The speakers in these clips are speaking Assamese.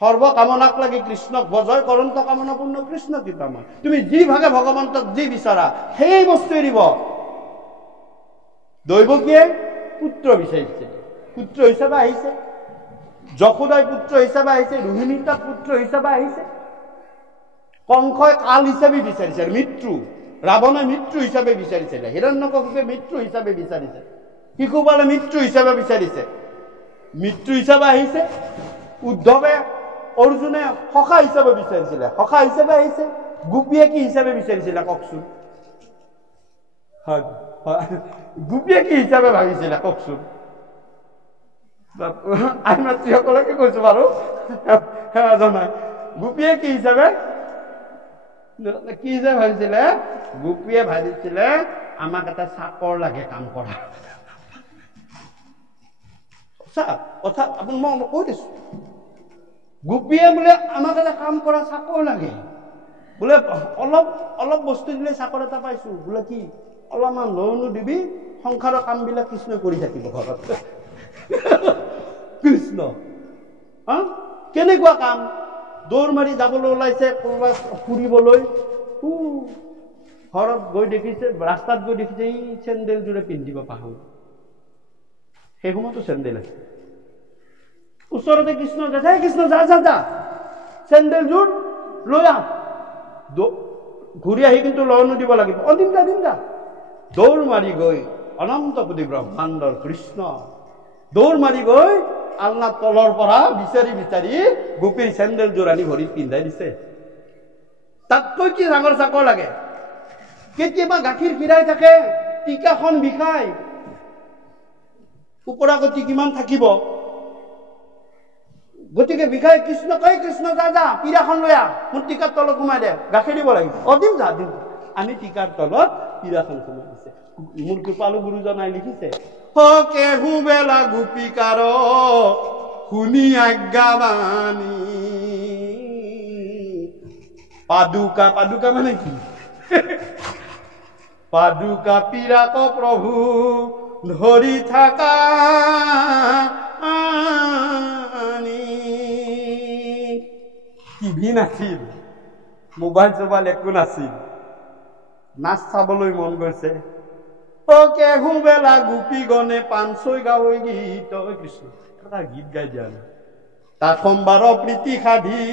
সৰ্বকামনাক লাগি কৃষ্ণক বজয় কৰন্ত কামনা পূৰ্ণ কৃষ্ণ কৃপাময়। তুমি যি ভাগে ভগৱন্তক যি বিচাৰা সেই বস্তু এৰিব। দৈৱকীয়ে পুত্ৰ বিচাৰিছে, পুত্ৰ হিচাপে আহিছে। যশোদাই পুত্ৰ হিচাপে আহিছে, ৰোহিণী তাত পুত্ৰ হিচাপে আহিছে। কংসই কাল হিচাপে বিচাৰিছে, মৃত্যু। ৰাৱণে মৃত্যু হিচাপে বিচাৰিছিলে, হিৰণ্যকশিপুৱে মৃত্যু হিচাপে বিচাৰিছে, শিশুপালে মৃত্যু হিচাপে বিচাৰিছে। মৃত্যু হিচাপে আহিছে। উদ্ধৱে অৰ্জুনে সখা হিচাপে বিচাৰিছিলে, সখা হিচাপে আহিছে। গোপীয়ে কি হিচাপে বিচাৰিছিলে কওকচোন? গোপীয়ে কি হিচাপে ভাবিছিলে কওকচোন? আই মাতৃসকলকে কৈছো বাৰু, জনাই গোপীয়ে কি হিচাপে ভাবিছিলে? গোপীয়ে ভাবিছিলে আমাক এটা চাকৰ লাগে কাম কৰা। কথা আপুনি মই কৈ দিছো। গোপীয়ে বোলে আমাক এটা কাম কৰা চাকৰ লাগে, বোলে অলপ অলপ বস্তু দিলে চাকৰ এটা পাইছো, বোলে কি অলপমান লোনো দিবি, সংসাৰৰ কাম বিলাক কৃষ্ণই কৰি থাকিব ঘৰত। কৃষ্ণ কেনেকুৱা কাম? দৌৰ মাৰি যাবলৈ ওলাইছে কৰবাত ফুৰিবলৈ, ঘৰত গৈ দেখিছে, ৰাস্তাত গৈ দেখিছে এই চেণ্ডেলযোৰে পিন্ধিব পাহৰো। সেই সময়তো চেণ্ডেল আছে। ওচৰতে কৃষ্ণ যাই, কৃষ্ণ যা যা যা চেণ্ডেলযোৰ লৈ আহ। ঘূৰি আহি কিন্তু লনো দিব লাগিব। দিম যা দিম যা। দৌৰ মাৰি গৈ অনন্ত কোটি ব্ৰহ্মাণ্ডৰ কৃষ্ণ দৌৰ মাৰি গৈ আলনাৰ তলৰ পৰা বিচাৰি বিচাৰি গোপীৰ চেণ্ডেলযোৰ আনি ভৰিত পিন্ধাই দিছে। তাতকৈ কি ডাঙৰ চাকৰ লাগে? কেতিয়াবা গাখীৰ খীৰাই থাকে, টিকাখন বিষাই, ওপৰাগতি কিমান থাকিব, গতিকে বিষাই। কৃষ্ণ কয় কৃষ্ণ যা যা পীৰাখন লৈ আহ, মোৰ টিকাৰ তলত সোমাই দে, গাখীৰ দিব লাগিব। দিম যা দিম। আমি টিকাৰ তলত পীৰাখন সোমাই দিছে। মোৰ কৃপালু গুৰুজনাই লিখিছে, কেহু বেলা গোপিকাৰ শুনি আজ্ঞাবাণী। পাদুকা, পাদুকা মানে কি? পাদুকা পীৰাক প্ৰভু ধৰি থাকা টিভি নাছিল, মোবাইল চোবাইল একো নাছিল, নাচ চাবলৈ মন গৈছে। কেহু বেলা গোপী গণে পাঞ্চৈ গাৱৈ গীত। কৃষ্ণ এটা গীত গাই দিয়া নাই। তাক সম্বাৰ প্ৰীতি সাধি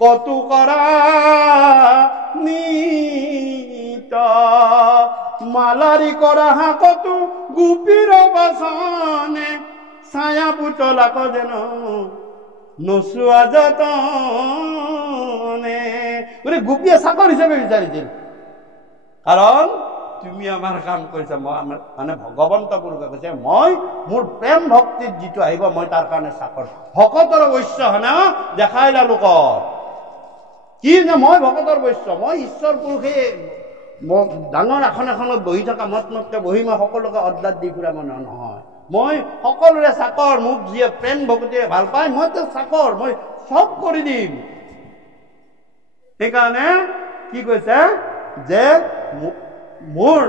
কতো কৰা নিত, মালাৰি কৰা হাকতো গোপীৰ বাচনে, ছায়া পুতলাক যেন নচোৱা যতনে। গোপীয়ে চাকৰ হিচাপে বিচাৰিছিল, কাৰণ তুমি আমাৰ কাম কৰিছা। মই আমাৰ মানে ভগৱন্ত গুৰুকে কৈছে, মই মোৰ প্ৰেম ভক্তিত যিটো আহিব মই তাৰ কাৰণে চাকৰ। ভকতৰ বৈশ্য হনা দেখাই লোকৰ কি যে মই ভকতৰ বৈশ্য, মই ঈশ্বৰ পুৰুষে ডাঙৰ আসন এখনত বহি থকা মতমতকে বহি মই সকলোকে অৰ্ডাৰ দি ফুৰা মানুহ নহয়। মই সকলোৰে চাকৰ। মোক যিয়ে প্ৰেম ভক্তিৰে ভাল পায় মই তো চাকৰ, মই চব কৰি দিম। সেইকাৰণে কি কৈছে যে মোৰ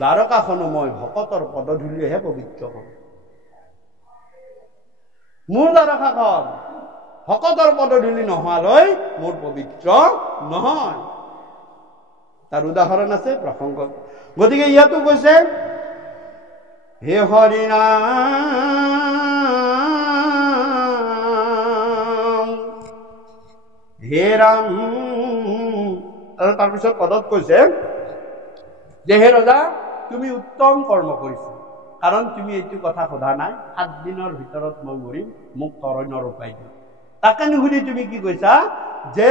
দ্বাৰকাখনো মই ভকতৰ পদধূলিহে পবিত্ৰ হম। মোৰ দ্বাৰকাখন ভকতৰ পদধূলি নোহোৱালৈ মোৰ পবিত্ৰ নহয়। তাৰ উদাহৰণ আছে প্ৰসংগ। গতিকে ইয়াতো কৈছে, হে হৰি নাম হে ৰাম। আৰু তাৰপিছত পদত কৈছে যে হে ৰজা, তুমি উত্তম কৰ্ম কৰিছা, কাৰণ তুমি এইটো কথা সোধা নাই 7 দিনৰ ভিতৰত মই মৰিম, মোক তৰণ্যৰ উপায় দিম। তাকে নুসুধি তুমি কি কৈছা যে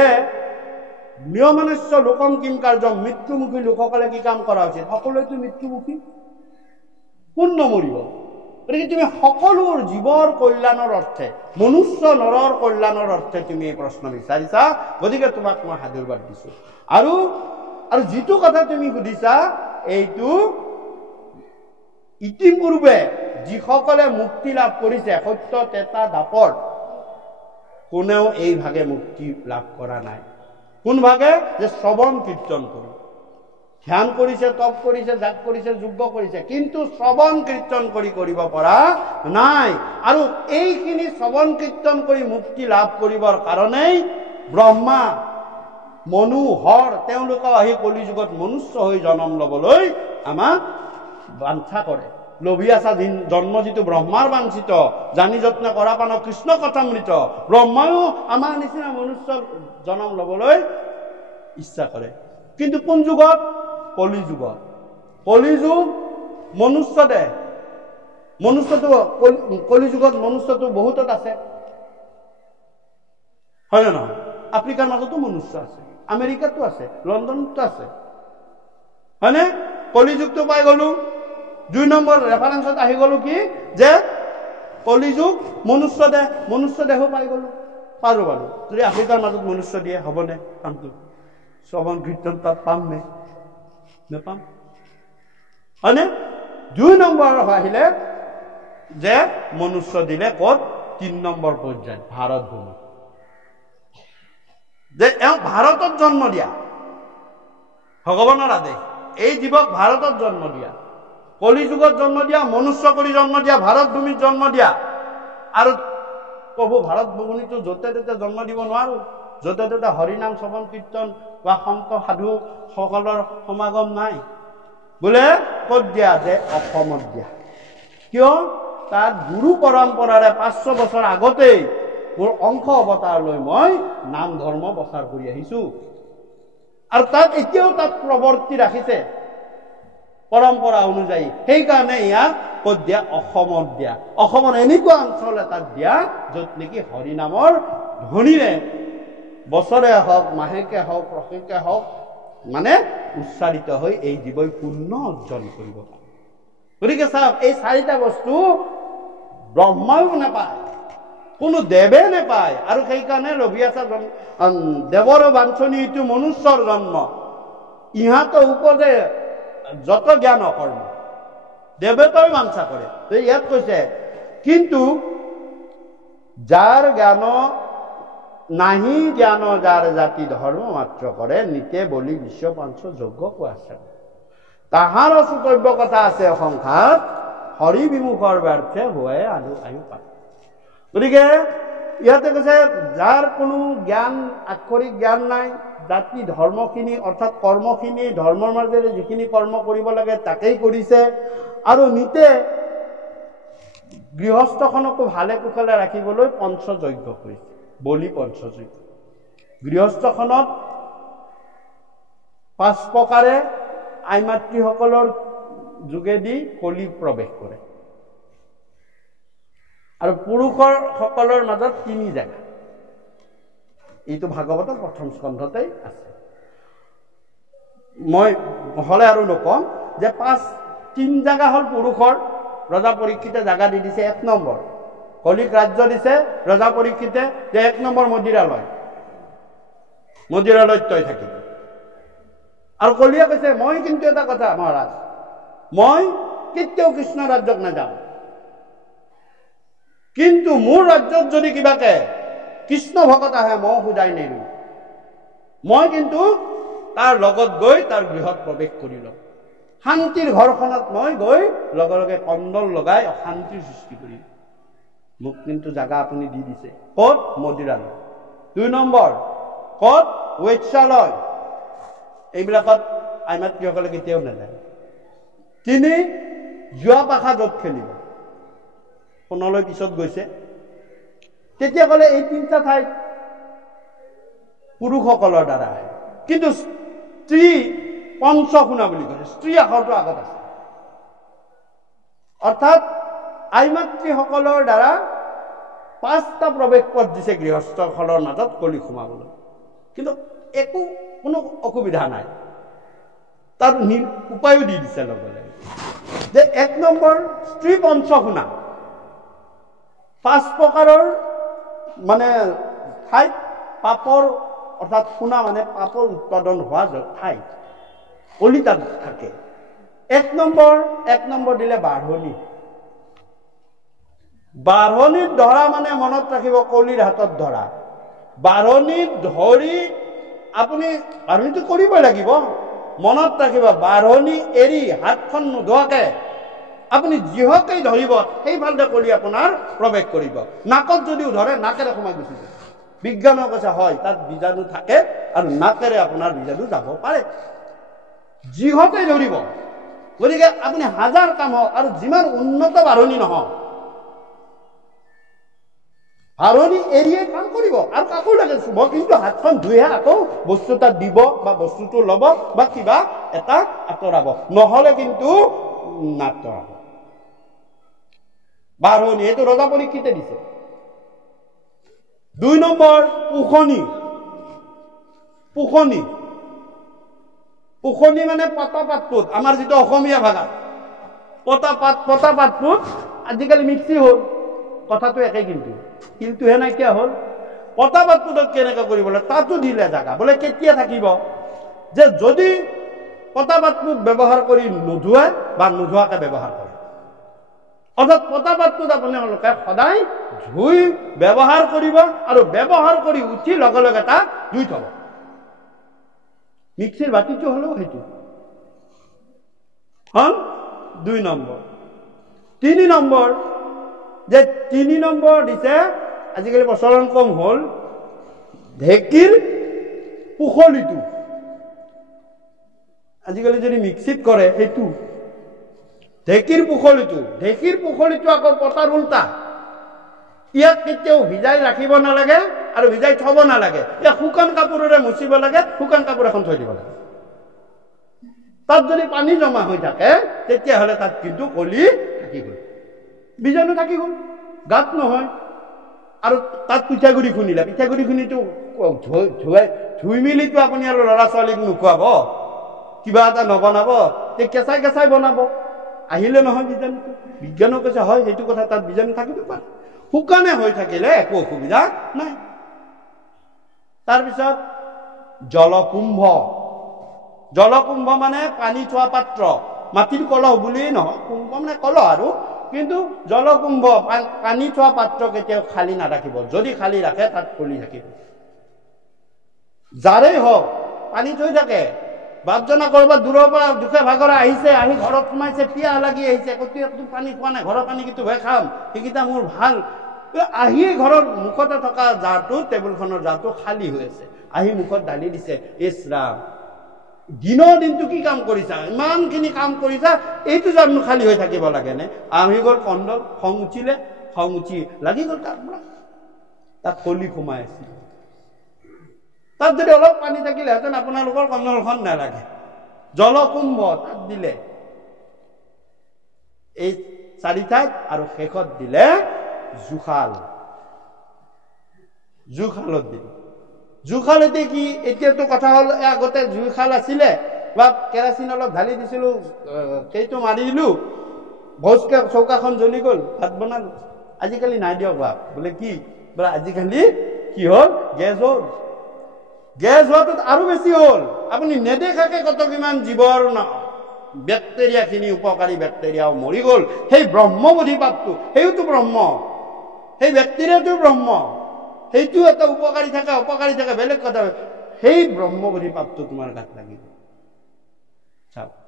নিয়মানুষ্য লোকম কিম কাৰ্যম, মৃত্যুমুখী লোকসকলে কি কাম কৰা উচিত? সকলোৱেতো মৃত্যুমুখী, কোন নমৰিব? গতিকে তুমি সকলো জীৱৰ কল্যাণৰ অৰ্থে, মনুষ্য নৰৰ কল্যাণৰ অৰ্থে তুমি এই প্ৰশ্ন বিচাৰিছা। গতিকে তোমাক মই সাধুবাদ দিছো। আৰু যিটো কথা তুমি সুধিছা, এইটো ইতিপূৰ্বে যিসকলে মুক্তি লাভ কৰিছে, সত্য তেতা দাপৰ, কোনেও এই ভাগে মুক্তি লাভ কৰা নাই। কোন ভাগে? যে শ্ৰৱণ কীৰ্তন কৰি। ধ্যান কৰিছে, তপ কৰিছে, জাপ কৰিছে, যজ্ঞ কৰিছে, কিন্তু শ্ৰৱণ কীৰ্তন কৰি কৰিব পৰা নাই। আৰু এইখিনি শ্ৰৱণ কীৰ্তন কৰি মুক্তি লাভ কৰিবৰ কাৰণেই ব্ৰহ্মা, মনু, হৰ তেওঁলোকেও আহি কলি যুগত মনুষ্য হৈ জন্ম ল'বলৈ আমাক বাঞ্ছা কৰে। লোভী আছা জন্ম যিটো ব্ৰহ্মাৰ বাঞ্ছিত, জানি যত্ন কৰা পান কৃষ্ণ কথামৃত। ব্ৰহ্মায়ো আমাৰ নিচিনা মনুষ্য জন্ম ল'বলৈ ইচ্ছা কৰে। কিন্তু কোন যুগত? কলি যুগত। কলি যুগ মনুষ্য দেহ, মনুষ্যটো কলি যুগত মনুষ্যটো বহুতত আছে, হয় নে নহয়? আফ্ৰিকাৰ মাজতো মনুষ্য আছে, আমেৰিকাতো আছে, লণ্ডনতো আছে, হয়নে? কলি যুগটো পাই গলো। 2 নম্বৰ ৰেফাৰেন্সত আহি গলো কি যে কলি যুগ মনুষ্য দেহ, মনুষ্য দেহো পাই গলো। পাৰো বাৰু, যদি আফ্ৰিকাৰ মাজত মনুষ্য দিয়ে হ'বনে কামটো? শ্ৰৱণ কীৰ্তন তাত পাম নে? নেপাম, হয়নে? 2 নম্বৰ আহিলে যে মনুষ্য দিলে ক'ত? 3 নম্বৰ পৰ্যায়ত ভাৰত ভূমি, যে এওঁ ভাৰতত জন্ম দিয়া, ভগৱানৰ আদেশ, এই জীৱক ভাৰতত জন্ম দিয়া, কলি যুগত জন্ম দিয়া, মনুষ্য কৰি জন্ম দিয়া, ভাৰত ভূমিত জন্ম দিয়া। আৰু প্ৰভু ভাৰত ভূমিটো য'তে ত'তে জন্ম দিব নোৱাৰো, য'তে ত'তে হৰিনাম শ্ৰৱণ কীৰ্তন বা সন্ত সাধু সকলৰ সমাগম নাই। বোলে ক'ত দিয়া? যে অসমত দিয়া। কিয়? তাত গুৰু পৰম্পৰাৰে 500 বছৰ আগতেই মোৰ অংশ অৱতাৰ লৈ মই নাম ধৰ্ম প্ৰচাৰ কৰি আহিছো। আৰু তাত এতিয়াও তাত প্ৰৱৰ্তি ৰাখিছে পৰম্পৰা অনুযায়ী। সেইকাৰণে ইয়াক ক'ত দিয়া? অসমত দিয়া। অসমৰ এনেকুৱা অঞ্চল এটাত দিয়া য'ত নেকি হৰিনামৰ ধ্বনিৰে বছৰে হওক, মাহেকে হওক, প্ৰশেকে হওক মানে উচ্চাৰিত হৈ এই জীৱই পুণ্য অৰ্জন কৰিব পাৰে। গতিকে চাওক, এই 4টা বস্তু ব্ৰহ্মাও নাপায়, কোনো দেৱে নাপায়। আৰু সেইকাৰণে ৰবি আছা দেৱৰ বাঞ্ছনী এইটো মনুষ্যৰ জন্ম, ইহঁতৰ উপদে যত জ্ঞান কৰ্ম দেৱতাই বাঞ্ছা কৰে। ইয়াত কৈছে কিন্তু যাৰ জ্ঞান নাহি, জ্ঞান যাৰ জাতি ধৰ্ম মাত্ৰ কৰে, নিতে বলি বিশ্ব পাঞ্চ যজ্ঞ কোৱাছে। তাহাৰ সুকব্য কথা আছে সংসাৰ, হৰি বিমুখৰ ব্যৰ্থে হোৱাই আয়ু পায়। গতিকে ইয়াতে কৈছে যাৰ কোনো জ্ঞান, আক্ষৰিক জ্ঞান নাই, জাতি ধৰ্মখিনি অৰ্থাৎ কৰ্মখিনি, ধৰ্মৰ মাজেৰে যিখিনি কৰ্ম কৰিব লাগে তাকেই কৰিছে। আৰু নিতে গৃহস্থখনকো ভালে কুশলে ৰাখিবলৈ পঞ্চযজ্ঞ কৰিছে, বলি পঞ্চযজ্ঞ। গৃহস্থখনত 5 প্ৰকাৰে আই মাতৃসকলৰ যোগেদি কলি প্ৰৱেশ কৰে। আৰু পুৰুষৰ সকলৰ মাজত 3 জেগা, এইটো ভাগৱতৰ 1ম স্কন্ধতেই আছে। মই হলে আৰু নকম যে 3 জেগা হ'ল পুৰুষৰ। ৰজা পৰীক্ষিতে জাগা দি দিছে 1 নম্বৰ, কলিক ৰাজ্য দিছে ৰজা পৰীক্ষিতে যে 1 নম্বৰ মদিৰালয়, মদিৰালয়ত তই থাকিবি। আৰু কলিয়ে কৈছে মই কিন্তু এটা কথা মহাৰাজ, মই কেতিয়াও কৃষ্ণ ৰাজ্যক নাযাওঁ, কিন্তু মোৰ ৰাজ্যত যদি কিবাকে কৃষ্ণ ভকত আহে মই সুদাই নেৰো, মই কিন্তু তাৰ লগত গৈ তাৰ গৃহত প্ৰৱেশ কৰি লম। শান্তিৰ ঘৰখনত মই গৈ লগে লগে কণ্ডল লগাই অশান্তিৰ সৃষ্টি কৰিম। মোক কিন্তু জাগা আপুনি দি দিছে ক'ত? মদিৰালয়। 2 নম্বৰ ক'ত? ৱেশ্যালয়। এইবিলাকত আই মাতৃসকলে কেতিয়াও নাযায়। 3 জুৱা পাখা য'ত খেলিব, সোণলৈ পিছত গৈছে, তেতিয়া ক'লে এই 3টা ঠাইত পুৰুষসকলৰ দ্বাৰা আহে। কিন্তু স্ত্ৰী পঞ্চশুনা বুলি কৈছে, স্ত্ৰী আখৰটো আগত আছে। অৰ্থাৎ আই মাতৃসকলৰ দ্বাৰা 5টা প্ৰৱেশ পথ দিছে গৃহস্থসকলৰ মাজত কলি সোমাবলৈ। কিন্তু একো কোনো অসুবিধা নাই, তাৰ উপায়ো দি দিছে লগে লগে যে 1 নম্বৰ স্ত্ৰী পঞ্চশুনা, 5 প্ৰকাৰৰ মানে ঠাইত পাপৰ অৰ্থাৎ শুনা মানে পাপৰ উৎপাদন হোৱা ঠাই, কলি তাত থাকে। 1 নম্বৰ দিলে বাঢ়নি। বাঢ়নিত ধৰা মানে মনত ৰাখিব, কলিৰ হাতত ধৰা। বাঢ়নিত ধৰি আপুনি বাঢ়নিটো কৰিবই লাগিব, মনত ৰাখিব, বাঢ়নি এৰি হাতখন নোধোৱাকে আপুনি যিহকেই ধৰিব সেইফালে কৰি আপোনাৰ প্ৰৱেশ কৰিব। নাকত যদিও ধৰে নাকেৰে সোমাই গুচি যায়। বিজ্ঞানৰ কৈছে হয় তাত বীজাণু থাকে আৰু নাকেৰে আপোনাৰ বীজাণু যাব পাৰে। যিহতেই ধৰিব। গতিকে আপুনি হাজাৰ কাম হওক আৰু যিমান উন্নত বাঢ়নি নহওক, বাঢ়নি এৰিয়ে কাম কৰিব আৰু কাকো লাগে চুব, কিন্তু হাতখন ধুইহে আকৌ বস্তু এটা দিব বা বস্তুটো ল'ব বা কিবা এটা আঁতৰাব, নহলে কিন্তু নাতৰাব। বাঢ়নি এইটো ৰজা পৰীক্ষিতে দিছে। 2 নম্বৰ পোখনি। পোখনি পোখনি মানে পতা পাতটোত, আমাৰ যিটো অসমীয়া ভাষা পতা পাতটোত আজিকালি মিক্সি হ'ল, কথাটো একে কিন্তু হে নাইকিয়া হ'ল। পতা পাতটোত কেনেকৈ কৰিব লাগে তাতো দিলে জাগা, বোলে কেতিয়া থাকিব যে যদি পতা পাতটোত ব্যৱহাৰ কৰি নোধোৱাই বা নোধোৱাকে ব্যৱহাৰ কৰে, অৰ্থাৎ পতা পাতটোত আপোনালোকে সদায় ধুই ব্যৱহাৰ কৰিব আৰু ব্যৱহাৰ কৰি উঠি লগে লগে তাক ধুই থব। মিক্সিৰ বাতিটো হলেও সেইটো হল 2 নম্বৰ। 3 নম্বৰ যে 3 নম্বৰ দিছে, আজিকালি প্ৰচলন কম হ'ল, ঢেঁকীৰ পুখলিটো। আজিকালি যদি মিক্সিত কৰে সেইটো ঢেঁকীৰ পুখলিটো আকৌ পতাৰ উল্টা। ইয়াক কেতিয়াও ভিজাই ৰাখিব নালাগে আৰু ভিজাই থব নালাগে, ইয়াক শুকান কাপোৰেৰে মুচিব লাগে, শুকান কাপোৰ এখন থৈ দিব লাগে। তাত যদি পানী জমা হৈ থাকে তেতিয়াহ'লে তাত কিন্তু কলি থাকি গ'ল, বীজাণু থাকি গ'ল, গাত নহয়। আৰু তাত পিঠাগুড়ি খুন্দিলে, পিঠাগুড়ি খুন্দিটো ধুই মেলিতো আপুনি আৰু ল'ৰা ছোৱালীক নোখোৱাব, কিবা এটা নবনাব, তে কেঁচাই কেঁচাই বনাব, আহিলে নহয় বীজাণুটো। বিজ্ঞানে কৈছে হয় সেইটো কথা, তাত বীজাণু থাকিব পাৰে, শুকানে হৈ থাকিলে একো অসুবিধা নাই। তাৰপিছত জলকুম্ভ মানে পানী থোৱা পাত্ৰ, মাটিৰ কলহ বুলি নহয়, কুম্ভ মানে কলহ আৰু, কিন্তু জলকুম্ভ পানী থোৱা পাত্ৰ কেতিয়াও খালী নাৰাখিব, যদি খালী ৰাখে তাত কলি থাকিব। যাৰেই হওক পানী থৈ থাকে, বাপজনা কৰবাত দূৰৰ পৰা দুখে ভাগৰে আহিছে, আহি ঘৰত সোমাইছে, পিয়াহ লাগি আহিছে, কতো পানী খোৱা নাই, ঘৰৰ পানী কিন্তু খাম, সেইকেইটা মোৰ ভাল, আহি ঘৰৰ মুখতে থকা জাৰটো, টেবুলখনৰ জাৰটো খালী হৈ আছে, আহি মুখত ঢালি দিছে। ইছ ৰাম, দিনৰ দিনটো কি কাম কৰিছা, ইমানখিনি কাম কৰিছা, এইটো জানো খালী হৈ থাকিব লাগে নে? আহি গ'ল কণ্ডল, খং উঠিলে, খং উঠি লাগি গ'ল তাত কলি সোমাই আছিল। তাত যদি অলপ পানী থাকিলেহেঁতেন আপোনালোকৰ কণ্ডলখন নালাগে। জলকুম্ভ তাত দিলে এই 4 ঠাইত, আৰু শেষত দিলে জুখালত দিলে। জুখালতে কি, এতিয়াতো কথা হ'ল আগতে জুইশাল আছিলে বা কেৰাচিন অলপ ঢালি দিছিলো, সেইটো মাৰি দিলো, ভোজকে চৌকাখন জ্বলি গ'ল, ভাত বনালো। আজিকালি নাই দিয়ক বাপ, বোলে কি বোলে আজিকালি কি হ'ল, গেছ হ'ল। গেছ হোৱাটোত আৰু বেছি হ'ল, আপুনি নেদেখাকে কত কিমান জীৱৰ বেক্টেৰিয়া খিনি, উপকাৰী বেক্টেৰিয়াও মৰি গ'ল। সেই ব্ৰহ্মবোধি পাপটো, সেইতো ব্ৰহ্ম, সেই বেক্টেৰিয়াটো ব্ৰহ্ম, সেইটো এটা উপকাৰী থাকে অপকাৰী থাকে বেলেগ কথা, সেই ব্ৰহ্মবোধি পাপটো তোমাৰ গাত লাগিব।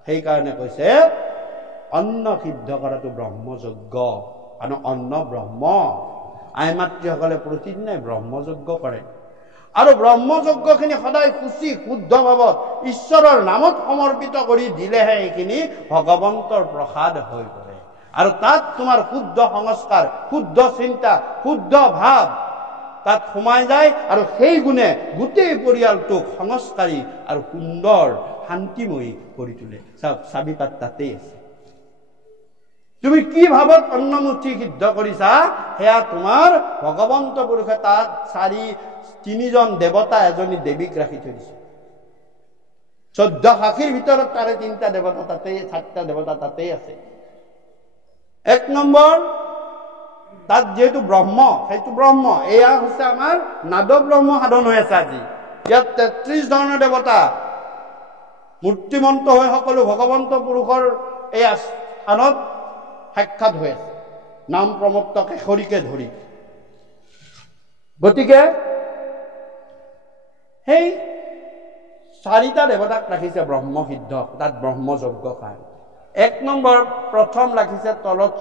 সেইকাৰণে কৈছে অন্ন সিদ্ধ কৰাটো ব্ৰহ্মযজ্ঞ, আৰু অন্ন ব্ৰহ্ম। আই মাতৃসকলে প্ৰতিদিনে ব্ৰহ্মযজ্ঞ কৰে, আৰু ব্ৰহ্মযজ্ঞখিনি সদায় শুচি শুদ্ধ ভাৱত ঈশ্বৰৰ নামত সমৰ্পিত কৰি দিলেহে এইখিনি ভগৱন্তৰ প্ৰসাদ হৈ পৰে। আৰু তাত তোমাৰ শুদ্ধ সংস্কাৰ, শুদ্ধ চিন্তা, শুদ্ধ ভাৱ তাত সোমাই যায়, আৰু সেই গুণে গোটেই পৰিয়ালটোক সংস্কাৰী আৰু সুন্দৰ শান্তিময়ী কৰি তোলে। চাবি পাত তাতেই আছে। তুমি কি ভাৱত অন্নমুঠি সিদ্ধ কৰিছা, সেয়া তোমাৰ ভগৱন্ত পুৰুষে তাত 3জন দেৱতা, এজনী দেৱীক ৰাখি থৈ দিছে। 14 সাখীৰ ভিতৰত তাৰে 3টা দেৱতা তাতেই, 4টা দেৱতা তাতেই আছে। 1 নম্বৰ, তাত যেহেতু ব্ৰহ্ম, সেইটো ব্ৰহ্ম, এয়া হৈছে আমাৰ নাদ ব্ৰহ্ম সাধন হৈ আছে আজি। ইয়াত 33 ধৰণৰ দেৱতা মূৰ্তিমন্ত হৈ সকলো ভগৱন্ত পুৰুষৰ এই স্থানত সাক্ষাৎ হৈ আছে, নাম প্ৰমত্ত কেশৰীকে ধৰি। গতিকে সেই চাৰিটা দেৱতাক ৰাখিছে ব্ৰহ্মসিদ্ধ, তাত ব্ৰহ্মযজ্ঞ খায়। 1 নম্বৰ প্ৰথম ৰাখিছে তলত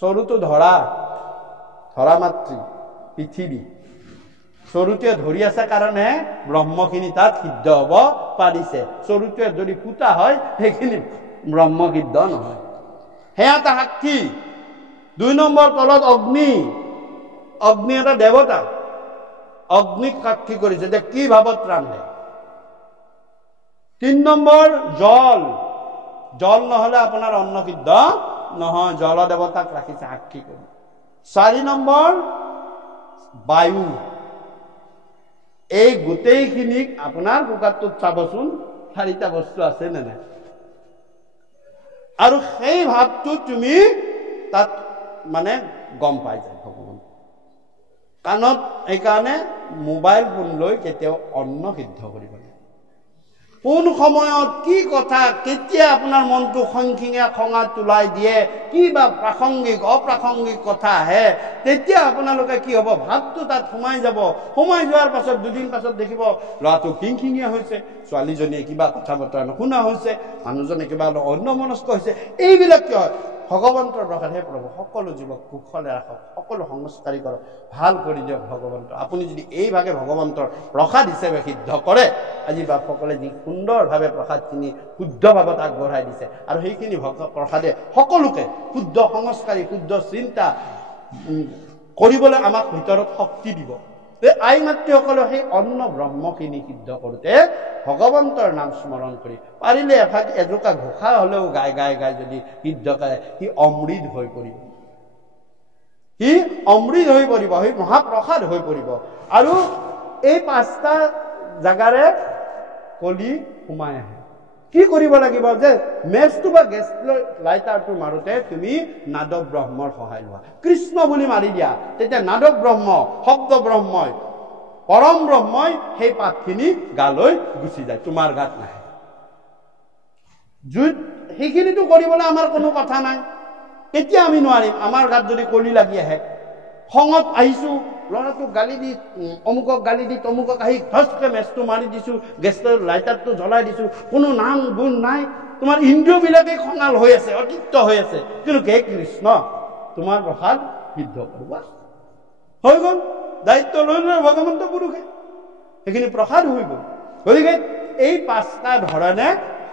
চৰুটো ধৰা মাতৃ পৃথিৱী। চৰুটোৱে ধৰি আছে কাৰণে ব্ৰহ্মখিনি তাত সিদ্ধ হ'ব পাৰিছে। চৰুটোৱে যদি ফুটা হয় সেইখিনি ব্ৰহ্মসিদ্ধ নহয়, সেয়া এটা সাক্ষী। 2 নম্বৰ তলত অগ্নি এটা দেৱতা, অগ্নিক সাক্ষী কৰিছে যে কি ভাৱত ৰান্ধে। 3 নম্বৰ জল নহলে আপোনাৰ অন্ন সিদ্ধ নহয়, জল দেৱতাক ৰাখিছে সাক্ষী কৰি। 4 নম্বৰ বায়ু। এই গোটেইখিনিক আপোনাৰ কুকাৰটোত চাবচোন 4টা বস্তু আছে নে নাই, আৰু সেই ভাৱটো তুমি তাত মানে গম পাই যায় ভগৱান। কাণত সেইকাৰণে মোবাইল ফোন লৈ কেতিয়াও অন্ন সিদ্ধ কৰিব লাগে। কোন সময়ত কি কথা কেতিয়া আপোনাৰ মনটো খঙাত তোলাই দিয়ে, কি বা প্ৰাসংগিক অপ্ৰাসংগিক কথা আহে, তেতিয়া আপোনালোকে কি হ'ব, ভাৱটো তাত সোমাই যাব। সোমাই যোৱাৰ পাছত 2 দিন পাছত দেখিব ল'ৰাটো খিংখিঙীয়া হৈছে, ছোৱালীজনীয়ে কিবা কথা বতৰা নুশুনা হৈছে, মানুহজনে কিবা অন্যমনস্ক হৈছে। এইবিলাক কিয় হয়? ভগৱন্তৰ প্ৰসাদ। হে প্ৰভু, সকলো জীৱক কুশলে ৰাখক, সকলো সংস্কাৰী কৰক, ভাল কৰি দিয়ক ভগৱন্ত। আপুনি যদি এইভাগে ভগৱন্তৰ প্ৰসাদ হিচাপে সিদ্ধ কৰে, আজি বাপসকলে যি সুন্দৰভাৱে প্ৰসাদখিনি শুদ্ধ ভাৱত আগবঢ়াই দিছে, আৰু সেইখিনি প্ৰসাদে সকলোকে শুদ্ধ সংস্কাৰী, শুদ্ধ চিন্তা কৰিবলৈ আমাক ভিতৰত শক্তি দিব। আই মাতৃসকলে সেই অন্ন ব্ৰহ্মখিনি সিদ্ধ কৰোঁতে ভগৱন্তৰ নাম স্মৰণ কৰি পাৰিলে এজোকা ঘোষা হ'লেও গাই যদি সিদ্ধ কৰে, সি অমৃত হৈ পৰিব, সেই মহাপ্ৰসাদ হৈ পৰিব। আৰু এই 5টা জাগাৰে কলি সোমাই আহে। কি কৰিব লাগিব, যে মেচটো বা গেছ লাইটাৰটো মাৰোতে তুমি নাদৱ ব্ৰহ্মৰ সহায় লোৱা, কৃষ্ণ বুলি মাৰি দিয়া, তেতিয়া নাদৱ ব্ৰহ্ম, শব্দ ব্ৰহ্মই, পৰম ব্ৰহ্মই সেই পাতখিনি গালৈ গুচি যায়, তোমাৰ গাত নাহে। সেইখিনিতো কৰিবলৈ আমাৰ কোনো কথা নাই, তেতিয়া আমি নোৱাৰিম। আমাৰ গাত যদি কলি লাগি আহে, খঙত আহিছো, ল'ৰাটোক গালি দি অমুকক গালি দি তমুকক আহি ধচকে মেচটো মাৰি দিছো, গেছৰ লাইটাৰটো জ্বলাই দিছো, কোনো নাম গুণ নাই, তোমাৰ ইন্দ্ৰিয়বিলাকেই খঙাল হৈ আছে, অতিত্ব হৈ আছে, কিন্তু হে কৃষ্ণ তোমাৰ প্ৰসাদ সিদ্ধ কৰোৱা হৈ গ'ল। দায়িত্ব লৈ ভগৱন্ত পুৰুষে সেইখিনি প্ৰসাদ হৈ গ'ল। গতিকে এই 5টা ধৰণে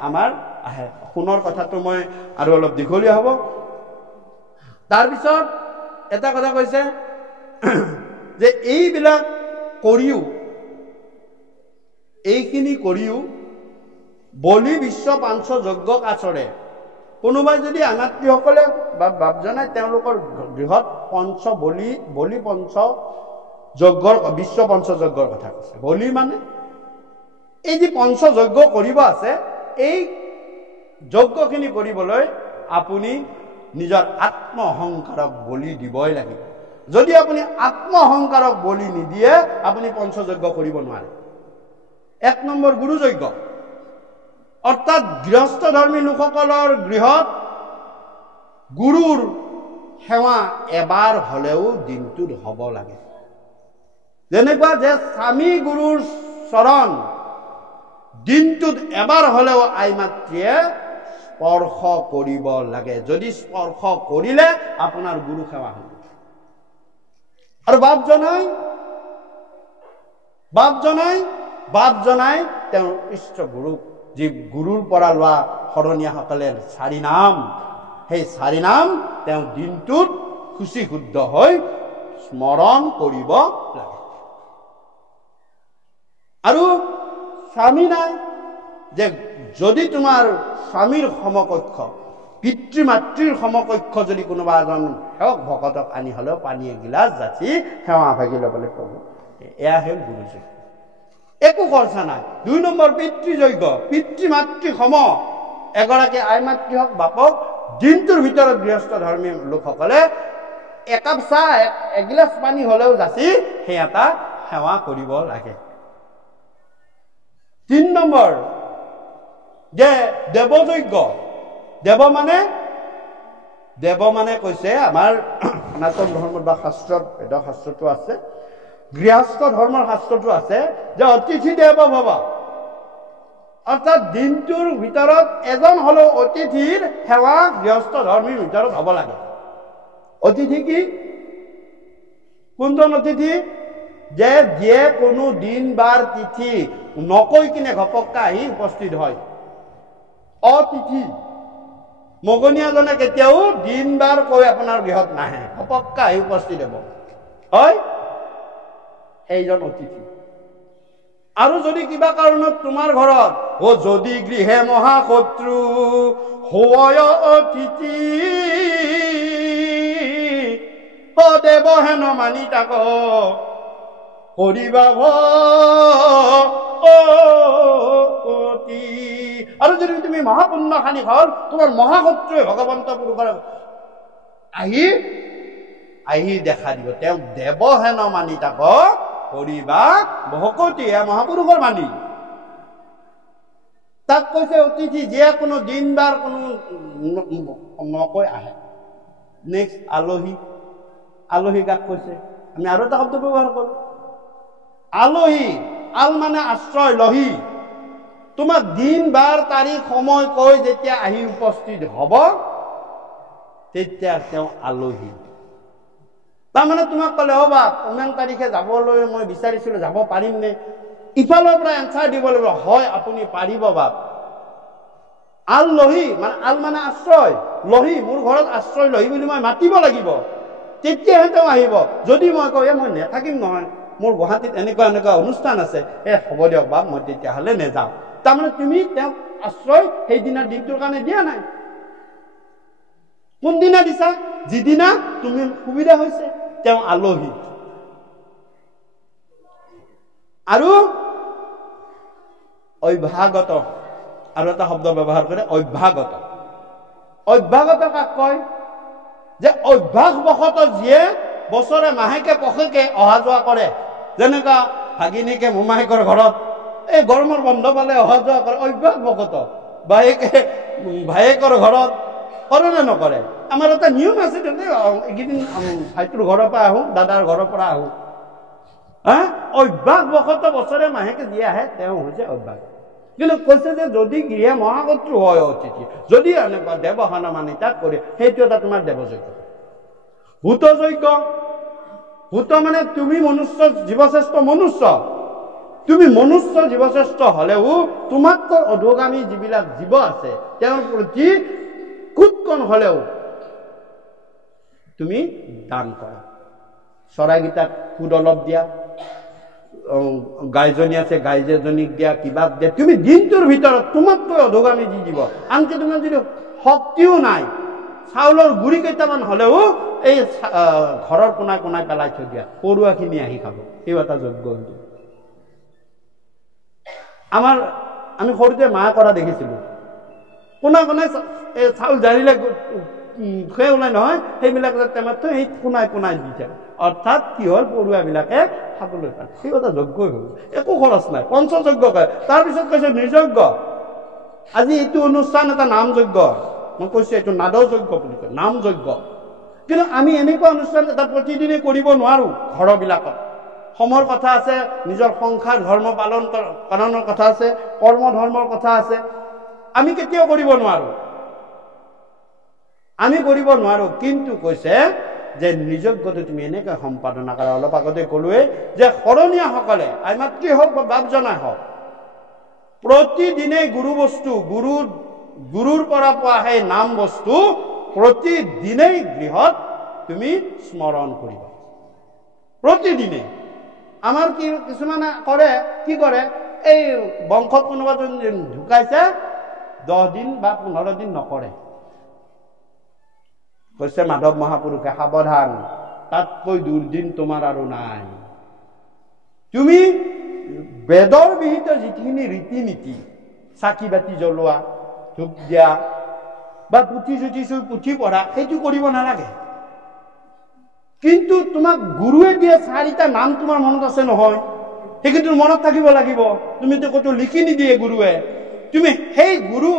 আমাৰ আহে। সোণৰ কথাটো মই আৰু অলপ দীঘলীয়া হ'ব। তাৰপিছত এটা কথা কৈছে যে এইবিলাক এইখিনি কৰিও বলি বিশ্ব পাঞ্চ যজ্ঞক আচৰে। কোনোবাই যদি আঙাত্ৰীসকলে বা বাপজনাই তেওঁলোকৰ গৃহত বলি পঞ্চ যজ্ঞৰ বিশ্ব পঞ্চ যজ্ঞৰ কথা কৈছে। বলি মানে এই যি পঞ্চ যজ্ঞ কৰিব আছে, এই যজ্ঞখিনি কৰিবলৈ আপুনি নিজৰ আত্ম অহংকাৰক বলি দিবই লাগিব। যদি আপুনি আত্ম অহংকাৰক বলি নিদিয়ে, আপুনি পঞ্চযজ্ঞ কৰিব নোৱাৰে। 1 নম্বৰ গুৰুযজ্ঞ, অৰ্থাৎ গৃহস্থ ধৰ্মী লোকসকলৰ গৃহত গুৰুৰ সেৱা এবাৰ হলেও দিনটোত হ'ব লাগে। যেনেকুৱা যে স্বামী গুৰুৰ চৰণ দিনটোত এবাৰ হলেও আই মাতৃয়ে স্পৰ্শ কৰিব লাগে। যদি স্পৰ্শ কৰিলে আপোনাৰ গুৰু সেৱা হ'ব। আৰু বাপ জনাই তেওঁৰ ইষ্ট গুৰুক, যি গুৰুৰ পৰা লোৱা শৰণীয়াসকলে 4 নাম, সেই 4 নাম তেওঁ দিনটোত খুচি শুদ্ধ হৈ স্মৰণ কৰিব লাগে। আৰু স্বামী নাই, যে যদি তোমাৰ স্বামীৰ সমকক্ষ, পিতৃ মাতৃৰ সমকক্ষ যদি কোনোবা এজন সেৱক ভকতক আনি হলেও পানী এগিলাচ যাচি সেৱা ভাগি ল'বলৈ প্ৰভু, এয়া হ'ল গুৰুযজ্ঞ। একো খৰচা নাই। 2 নম্বৰ পিতৃযজ্ঞ, পিতৃ মাতৃ সম এগৰাকী আই মাতৃ হওক বাপক দিনটোৰ ভিতৰত গৃহস্থ ধৰ্মী লোকসকলে একাপ চাহ এগিলাচ পানী হলেও যাচি সেই এটা সেৱা কৰিব লাগে। 3 নম্বৰ যে দেৱযজ্ঞ। দেৱ মানে কৈছে আমাৰ সনাতন ধৰ্মত বা শাস্ত্ৰত, বেদ শাস্ত্ৰটো আছে গৃহস্থ ধৰ্মৰ শাস্ত্ৰটো আছে যে অতিথি দেৱ ভৱ, অৰ্থাৎ দিনটোৰ ভিতৰত এজন হলেও অতিথিৰ সেৱা গৃহস্থ ধৰ্মীৰ ভিতৰত হ'ব লাগে। অতিথি কি? কোনজন অতিথি? যে যিয়ে কোনো দিন বাৰ তিথি নকৈ কিনে ঘপককে আহি উপস্থিত হয়, অতিথি। মগনীয়াজনে কেতিয়াও দিন বাৰ কৈ আপোনাৰ গৃহত নাহে, ঘপককে আহি উপস্থিত হ'ব, হয় সেইজন অতিথি। আৰু যদি কিবা কাৰণত তোমাৰ ঘৰত যদি গৃহে মহাশত্ৰু হয় অতিথি দেৱ হেন মানি তাক কৰিবা ভতি। আৰু যদি তুমি মহাপুণ্যশালী হল, তোমাৰ মহাশত্ৰুৱে ভগৱন্ত পুৰুষৰ আহি দেখা দিব, তেওঁ দেৱ হেন মানি তাক কৰিবা ভকতি। মহাপুৰুষৰ মানি। তাক কৈছে অতিথি যিয়ে কোনো দিন বাৰ কোনো নকৈ আহে। নেক্সট আলহী। আলহী কাক কৈছে? আমি আৰু এটা শব্দ ব্যৱহাৰ কৰো, আলহী। আল মানে আশ্ৰয়, লহি। তোমাক দিন বাৰ তাৰিখ সময় কৈ যেতিয়া আহি উপস্থিত হব, তেতিয়া তেওঁ আলহী। তাৰমানে তোমাক ক'লে বা ইমান তাৰিখে যাবলৈ মই বিচাৰিছিলো, যাব পাৰিম নে? ইফালৰ পৰা এনচাৰ দিব লাগিব, হয় আপুনি পাৰিব বাপ। আল লহি মানে, আল মানে আশ্ৰয়, লহি মোৰ ঘৰত আশ্ৰয় লহি বুলি মই মাতিব লাগিব, তেতিয়াহে তেওঁ আহিব। যদি মই কওঁ মই নেথাকিম নহয়, মোৰ গুৱাহাটীত এনেকুৱা এনেকুৱা অনুষ্ঠান আছে, হ'ব দিয়ক বাপ মই তেতিয়াহ'লে নেযাওঁ, তাৰমানে তুমি তেওঁক আশ্ৰয় সেইদিনা দিনটোৰ কাৰণে দিয়া নাই। কোনদিনা দিছা? যিদিনা তুমি সুবিধা হৈছে। তেওঁ আলহী। আৰু অভ্যাগত, আৰু এটা শব্দ ব্যৱহাৰ কৰে অভ্যাগত। অভ্যাগত কাক কয়? যে অভ্যাসবশত যিয়ে বছৰে মাহেকে পষেকে অহা যোৱা কৰে, যেনেকা ভাগিনীকে মোমায়েকৰ ঘৰত এই গৰমৰ বন্ধ পালে অহা যোৱা কৰে, অভ্যাসবশত। ভায়েকৰ ঘৰত কৰে নে নকৰে? আমাৰ এটা নিয়ম আছে, এইকেইদিন ভাইটোৰ ঘৰৰ পৰা আহো, দাদাৰ ঘৰৰ পৰা আহো। অভ্যাসবশত বছৰে মাহেকে যি আহে তেওঁ হৈছে অভ্যাস। কিন্তু কৈছে যে যদি গৃহে মহাশত্ৰু হয় অতিথি, যদি এনেকুৱা দেৱসানা মানি তাক কৰে, সেইটো এটা তোমাৰ দেৱযজ্ঞ। ভূতযজ্ঞ। ভূত মানে তুমি মনুষ্য, জীৱশ্ৰেষ্ঠ মনুষ্য। তুমি মনুষ্য জীৱশ্ৰেষ্ঠ হলেও তোমাতকৈ অধোগামী যিবিলাক জীৱ আছে, তেওঁৰ প্ৰতি কুৎকণ হলেও তুমি দান কৰা। চৰাইকেইটাক সুদ অলপ দিয়া, গাইজনী আছে গাইজনীক দিয়া, কিবা দিয়া। তুমি দিনটোৰ ভিতৰত তোমাতকৈ অধোগামী যি জীৱ, আনকি তোমাৰ যদি শক্তিও নাই, চাউলৰ গুড়ি কেইটামান হলেও এই ঘৰৰ কোনাই কোনাই পেলাই থৈ দিয়া, পৰুৱাখিনি আহি খাব, সেই এটা যজ্ঞ। আমি সৰুতে মা কৰা দেখিছিলো, কোনাই কোনাই এই চাউল জাৰিলে সেই ওলাই নহয়, সেইবিলাক টেমাত থৈ সেই কোনাই কোনাই দি থাকে। অৰ্থাৎ কি হ'ল, পৰুৱাবিলাকে খাবলৈ পায়, সেই এটা যজ্ঞই হ'ল, একো খৰচ নাই, পঞ্চযজ্ঞ কয়। তাৰপিছত কৈছে নিৰ্যজ্ঞ। আজি এইটো অনুষ্ঠান এটা নাম যজ্ঞ, মই কৈছো এইটো নাদ যজ্ঞ বুলি কয়, নাম যজ্ঞ। কিন্তু আমি এনেকুৱা অনুষ্ঠান এটা প্ৰতিদিনে কৰিব নোৱাৰো। ঘৰবিলাকত সময়ৰ কথা আছে, নিজৰ সংসাৰ ধৰ্ম পালনৰ কথা আছে, কৰ্ম ধৰ্মৰ কথা আছে, আমি কেতিয়াও কৰিব নোৱাৰো, আমি কৰিব নোৱাৰো। কিন্তু কৈছে যে নিযজ্ঞটো তুমি এনেকৈ সম্পাদনা কৰা। অলপ আগতে ক'লোৱে যে শৰণীয়াসকলে আইমাতৃ হওক বা বাপজনাই হওক, প্ৰতিদিনে গুৰু বস্তু, গুৰুৰ পৰা পোৱা সেই নাম বস্তু প্ৰতিদিনেই গৃহত তুমি স্মৰণ কৰিবা, প্ৰতিদিনে। আমাৰ কিছুমানে কৰে, কি কৰে, এই বংশত কোনোবা ঢুকাইছে 10 দিন বা 15 দিন নকৰে। কৈছে মাধৱ মহাপুৰুষে সাৱধান, তাতকৈ দুৰ্দিন তোমাৰ আৰু নাই। তুমি বেদৰ বিহিত যিখিনি ৰীতি নীতি, চাকি বাতি জ্বলোৱা, ধূপ দিয়া বা পুথি পঢ়া, সেইটো কৰিব নালাগে। কিন্তু তোমাক গুৰুৱে দিয়া 4টা নাম তোমাৰ মনত আছে নহয়, সেইখিনি মনত থাকিব লাগিব। তুমিতো ক'তো লিখি নিদিয়ে গুৰুৱে, তুমি সেই গুৰু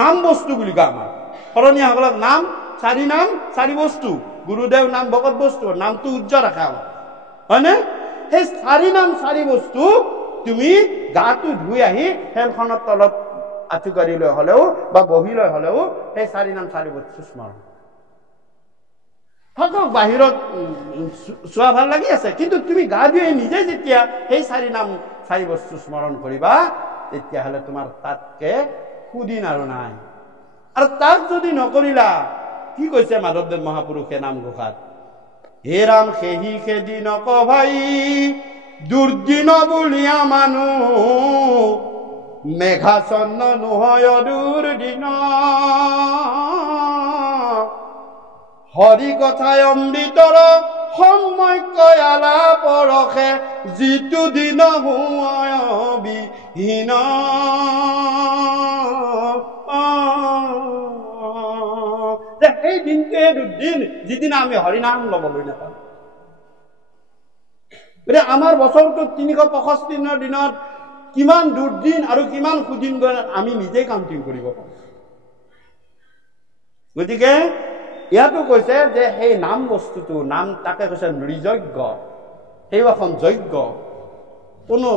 নাম বস্তু বুলি কোৱা। আমাৰ শৰণীয়াসকলক নাম 4 নাম 4 বস্তু, গুৰুদেৱ নাম ভকত বস্তু, নামটো উজ্জ্বল ৰাখা, হয়নে? সেই চাৰি নাম চাৰি বস্তু তুমি গাটো ধুই আহি ফেনখনৰ তলত আঁঠুকাঢ়ি লৈ হলেও বা বহি লৈ হলেও সেই চাৰি নাম চাৰি বস্তু স্মৰণ থাকক। বাহিৰত চোৱা ভাল লাগি আছে, কিন্তু তুমি গা ধুই নিজে যেতিয়া সেই চাৰি নাম চাৰি বস্তু স্মৰণ কৰিবা, তেতিয়াহ'লে তোমাৰ তাতকে সুদিন আৰু নাই। আৰু তাক যদি নকৰিলা, কি কৈছে মাধৱদেৱ মহাপুৰুষে নামঘোষাত? হে ৰাম সেহি খেদি নকভাই দুৰ্দিন বুলিয়া মানুহ, মেঘাচন্ন নহয় দুৰ্দিন, হৰি কথাই অমৃতৰ সম্যকয়ালা পৰখে, যিটো দিন হুঁয় বিহীন। সেই দিনটোৱে দুদিন যিদিনা আমি হৰিনাম ল'বলৈ নাপাওঁ। গতিকে আমাৰ বছৰটোত 365 দিনত কিমান দুৰ্দিন আৰু কিমান সুদিন গ'ল আমি নিজেই কাউণ্টিং কৰিব পাৰোঁ। গতিকে ইয়াতো কৈছে যে সেই নাম বস্তুটো, নাম তাকে কৈছে নৃযজ্ঞ, সেই এখন যজ্ঞ। কোনো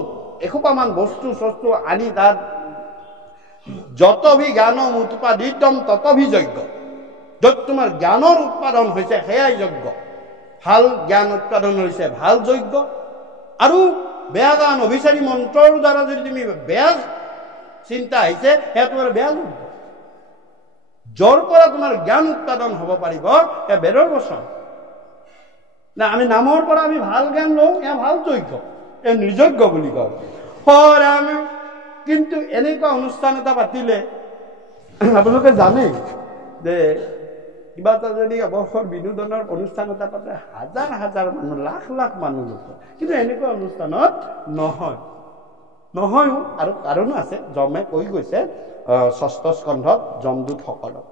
এসোপামান বস্তু চস্তু আনি তাত যতভি জ্ঞানম উৎপাদিতম ততভি যজ্ঞ, য'ত তোমাৰ জ্ঞানৰ উৎপাদন হৈছে সেয়াই যজ্ঞ। ভাল জ্ঞান উৎপাদন হৈছে ভাল যজ্ঞ, আৰু বেয়া জ্ঞান অভিচাৰী মন্ত্ৰৰ দ্বাৰা যদি তুমি বেয়া চিন্তা আহিছে, সেয়া তোমাৰ বেয়া যজ্ঞ। য'ৰ পৰা তোমাৰ জ্ঞান উৎপাদন হ'ব পাৰিব, এয়া বেদৰ বচন না। আমি নামৰ পৰা আমি ভাল জ্ঞান লওঁ, এয়া ভাল যজ্ঞ, এয়া নৃযজ্ঞ বুলি কওঁ। আমি কিন্তু এনেকুৱা অনুষ্ঠান এটা পাতিলে, আপোনালোকে জানে যে কিবা এটা যদি অৱসৰ বিনোদনৰ অনুষ্ঠান এটা পাতে, হাজাৰ হাজাৰ মানুহ, লাখ লাখ মানুহ লোক, কিন্তু এনেকুৱা অনুষ্ঠানত নহয়ও। আৰু কাৰণো আছে। যমে কৈ গৈছে 6ষ্ঠ স্কন্ধত যমদূতসকলক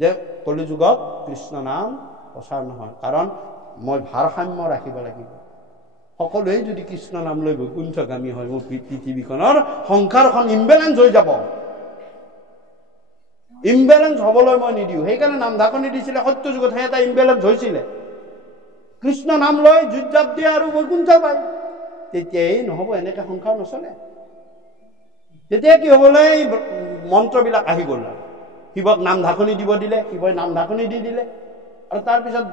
যে কলিযুগত কৃষ্ণ নাম প্ৰচাৰ নহয়, কাৰণ মই ভাৰসাম্য ৰাখিব লাগিব। সকলোৱে যদি কৃষ্ণ নাম লৈ বৈকুণ্ঠগামী হয়, মোৰ পৃথিৱীখনৰ সংসাৰখন ইম্বেলেঞ্চ হৈ যাব। ইম্বেলেঞ্চ হবলৈ মই নিদিওঁ। সেইকাৰণে নাম ঢাকনি দিছিলে সত্য যুগত, সেই এটা ইম্বেলেঞ্চ হৈছিলে। কৃষ্ণ নাম লৈ যুঁজ জাপ দিয়ে আৰু বৈকুণ্ঠ পায়, তেতিয়াই নহব, এনেকে সংসাৰ নচলে। তেতিয়া কি হবলৈ মন্ত্ৰবিলাক আহি গ'ল। শিৱক নাম ঢাকনি দিব দিলে, শিৱই নাম ঢাকনি দি দিলে, আৰু তাৰপিছত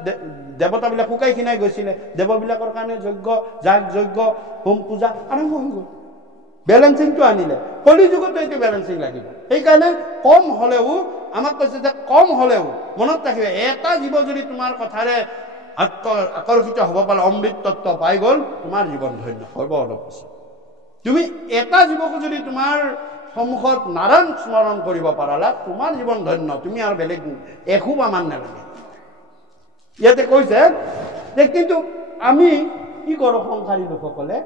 দেৱতাবিলাক শুকাই খিনাই গৈছিলে। দেৱবিলাকৰ কাৰণে যজ্ঞ, যাগ যজ্ঞ, হোম পূজা আৰম্ভ হৈ গ'ল। বেলেঞ্চিংটো আনিলে। কলিযুগতো এইটো বেলেঞ্চিং লাগিব। সেইকাৰণে কম হলেও আমাক কৈছে যে কম হলেও মনত ৰাখিবা, এটা জীৱ যদি তোমাৰ কথাৰে আকৰ্ষিত হ'ব পাৰে, অমৃত তত্ত্ব পাই গ'ল, তোমাৰ জীৱন ধন্য হ'ব। অলপ পিছত তুমি এটা জীৱকো যদি তোমাৰ সন্মুখত নাৰায়ণ স্মৰণ কৰিব পাৰালা, তোমাৰ জীৱন ধন্য। তুমি আৰু বেলেগ এখোবা মান নালাগে। ইয়াতে কৈছে যে কিন্তু আমি কি কৰোঁ সংসাৰী লোকসকলে,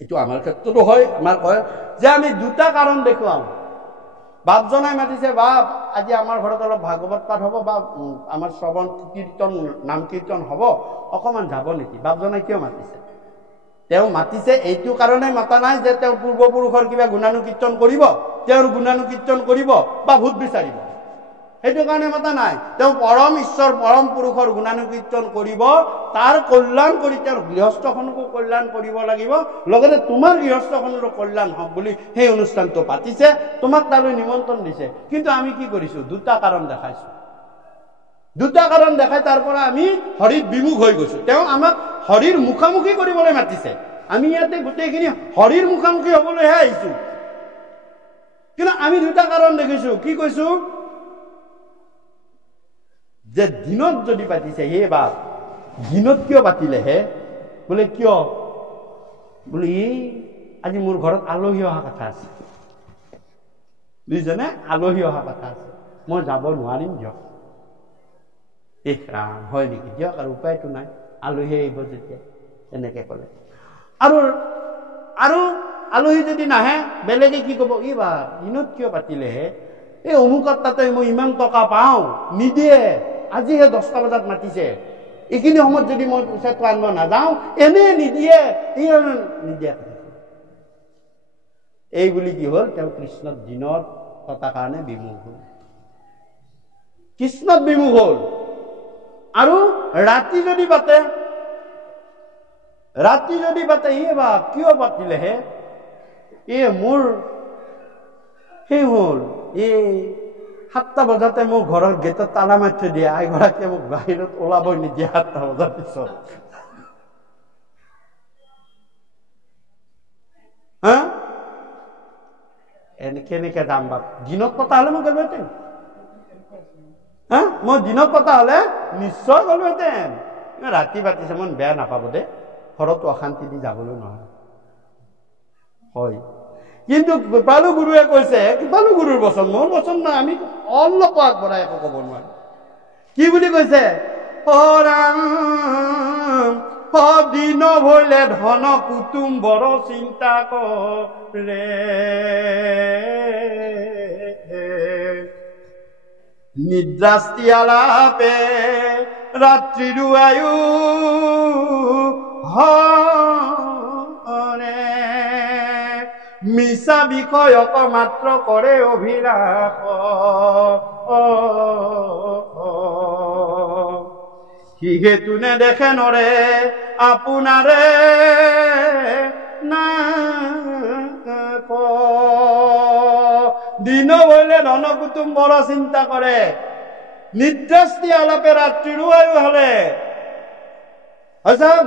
এইটো আমাৰ ক্ষেত্ৰতো হয়, আমাৰ কয় যে আমি দুটা কাৰণ দেখুৱাওঁ। বাপজনাই মাতিছে, বাপ আজি আমাৰ ঘৰত অলপ ভাগৱত পাঠ হ'ব বা আমাৰ শ্ৰৱণ কীৰ্তন নাম কীৰ্তন হ'ব, অকণমান যাব নেকি? বাপজনাই কিয় মাতিছে? তেওঁ মাতিছে এইটো কাৰণে মাতা নাই যে তেওঁ পূৰ্বপুৰুষৰ কিবা গুণানুকীৰ্তন কৰিব, তেওঁৰ গুণানুকীৰ্তন কৰিব বা ভূত বিচাৰিব, সেইটো কাৰণে মাতা নাই। তেওঁ পৰম ঈশ্বৰ পৰম পুৰুষৰ গুণানুকীৰ্তন কৰিব, তাৰ কল্যাণ কৰি তেওঁৰ গৃহস্থখনকো কল্যাণ কৰিব লাগিব, লগতে তোমাৰ গৃহস্থখনৰো কল্যাণ হওক বুলি সেই অনুষ্ঠানটো পাতিছে, তোমাক তালৈ নিমন্ত্ৰণ দিছে। কিন্তু আমি কি কৰিছো? দুটা কাৰণ দেখাইছো। দুটা কাৰণ দেখাই তাৰ পৰা আমি হৰিত বিমুখ হৈ গৈছো। তেওঁ আমাক হৰিৰ মুখামুখি কৰিবলৈ মাতিছে, আমি ইয়াতে গোটেইখিনি হৰিৰ মুখামুখি হবলৈহে আহিছো। কিন্তু আমি দুটা কাৰণ দেখিছো। কি কৈছো? যে দিনত যদি পাতিছে, হে বাপ দিনত কিয় পাতিলেহে? বোলে কিয়? বোলে আজি মোৰ ঘৰত আলহী অহা কথা আছে, বুজিছেনে? আলহী অহা কথা আছে, মই যাব নোৱাৰিম দিয়ক। ৰাম, হয় নেকি? দিয়ক, আৰু উপায়তো নাই, আলহী আহিব যেতিয়া, এনেকে কলে। আৰু আলহী যদি নাহে, বেলেগে কি কব? বা দিনত কিয় পাতিলেহে? এই অমুকত তাতে মই ইমান টকা পাওঁ, নিদিয়ে, আজিহে 10টা বজাত মাতিছে, এইখিনি সময়ত যদি মই পইচাটো আনিব নাযাওঁ, এনে নিদিয়ে, নিদিয়া। এই বুলি কি হ'ল? তেওঁ কৃষ্ণত দিনত পতা কাৰণে বিমুখ হ'ল, কৃষ্ণত বিমুখ হ'ল। আৰু ৰাতি যদি পাতে, ৰাতি যদি পাতে বা কিয় পাতিলেহে মোৰ সেই হ'ল 7টা বজাতে মোক ঘৰৰ গেটত তালা মাৰি থৈ দিয়ে আইগৰাকীয়ে মোক বাহিৰত ওলাবই নিদিয়ে 7টা বজাৰ পিছত এনেকে যাম বাপ দিনত পতা হলে মই গলোহেঁতেন মই দিনত পতা হলে নিশ্চয় গলোহেঁতেন ৰাতি পাতিছে মন বেয়া নাপাব দে ঘৰতো অশান্তি দি যাবলৈ নহয় হয় কিন্তু কৃপালু গুৰুৱে কৈছে কৃপালু গুৰুৰ বচন মোৰ বচন নাই আমি অলপ আগবঢ়াই একো ক'ব নোৱাৰো কি বুলি কৈছে দিন ভৈলে ধন কুটুম বৰ চিন্তা কৰে নিদ্ৰাস্তি আলাপে ৰাত্ৰিৰো আয়ু হৰে মিছা বিষয়ক মাত্ৰ কৰে অভিলাষ সিহেতু নেদেখে নৰে আপোনাৰে না দিন হইলে ধন কুটুম বৰ চিন্তা কৰে নিদ্ৰাস্তি আলাপে ৰাত্ৰিৰো আয়ু হলে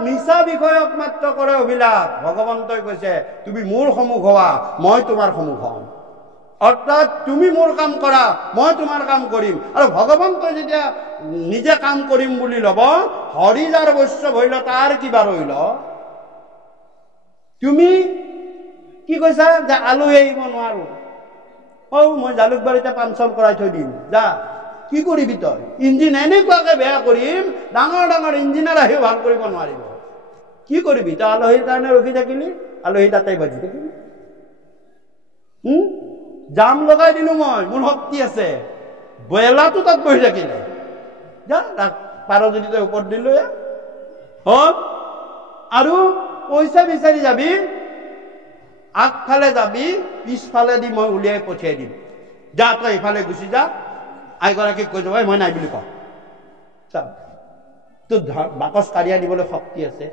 মিছা বিষয়ক মাত্ৰ কৰে অভিলাষ ভগৱন্তই কৈছে তুমি মোৰ সন্মুখ হোৱা মই তোমাৰ সন্মুখ হম অৰ্থাৎ তুমি মোৰ কাম কৰা মই তোমাৰ কাম কৰিম আৰু ভগৱন্তই যেতিয়া নিজে কাম কৰিম বুলি ল'ব হৰি যাৰ বৈষ্ণৱ হইল তাৰ কিবা ৰইল তুমি কি কৈছা যে আলহী আহিব নোৱাৰো মই জালুকবাৰীতে পাঞ্চৰ কৰাই থৈ দিম যা কি কৰিবি তই ইঞ্জিন এনেকুৱাকে বেয়া কৰিম ডাঙৰ ডাঙৰ ইঞ্জিনিয়াৰ আহিও ভাল কৰিব নোৱাৰিব কি কৰিবি তই আলহীৰ কাৰণে ৰখি থাকিলি আলহী তাতে বাজি থাকিলি জাম লগাই দিলো মই মোৰ শক্তি আছে বেলাটো তাত বহি থাকিলে যা পাৰ যদি তই ওপৰত দিলো আৰু পইচা বিচাৰি যাবি আগফালে যাবি পিছফালে দি মই উলিয়াই পঠিয়াই দিম যা তই ইফালে গুচি যা আইগৰাকীক কৈ যাব মই নাই বুলি কওঁ তোৰ বাকচ কাঢ়িয়াই দিবলৈ শক্তি আছে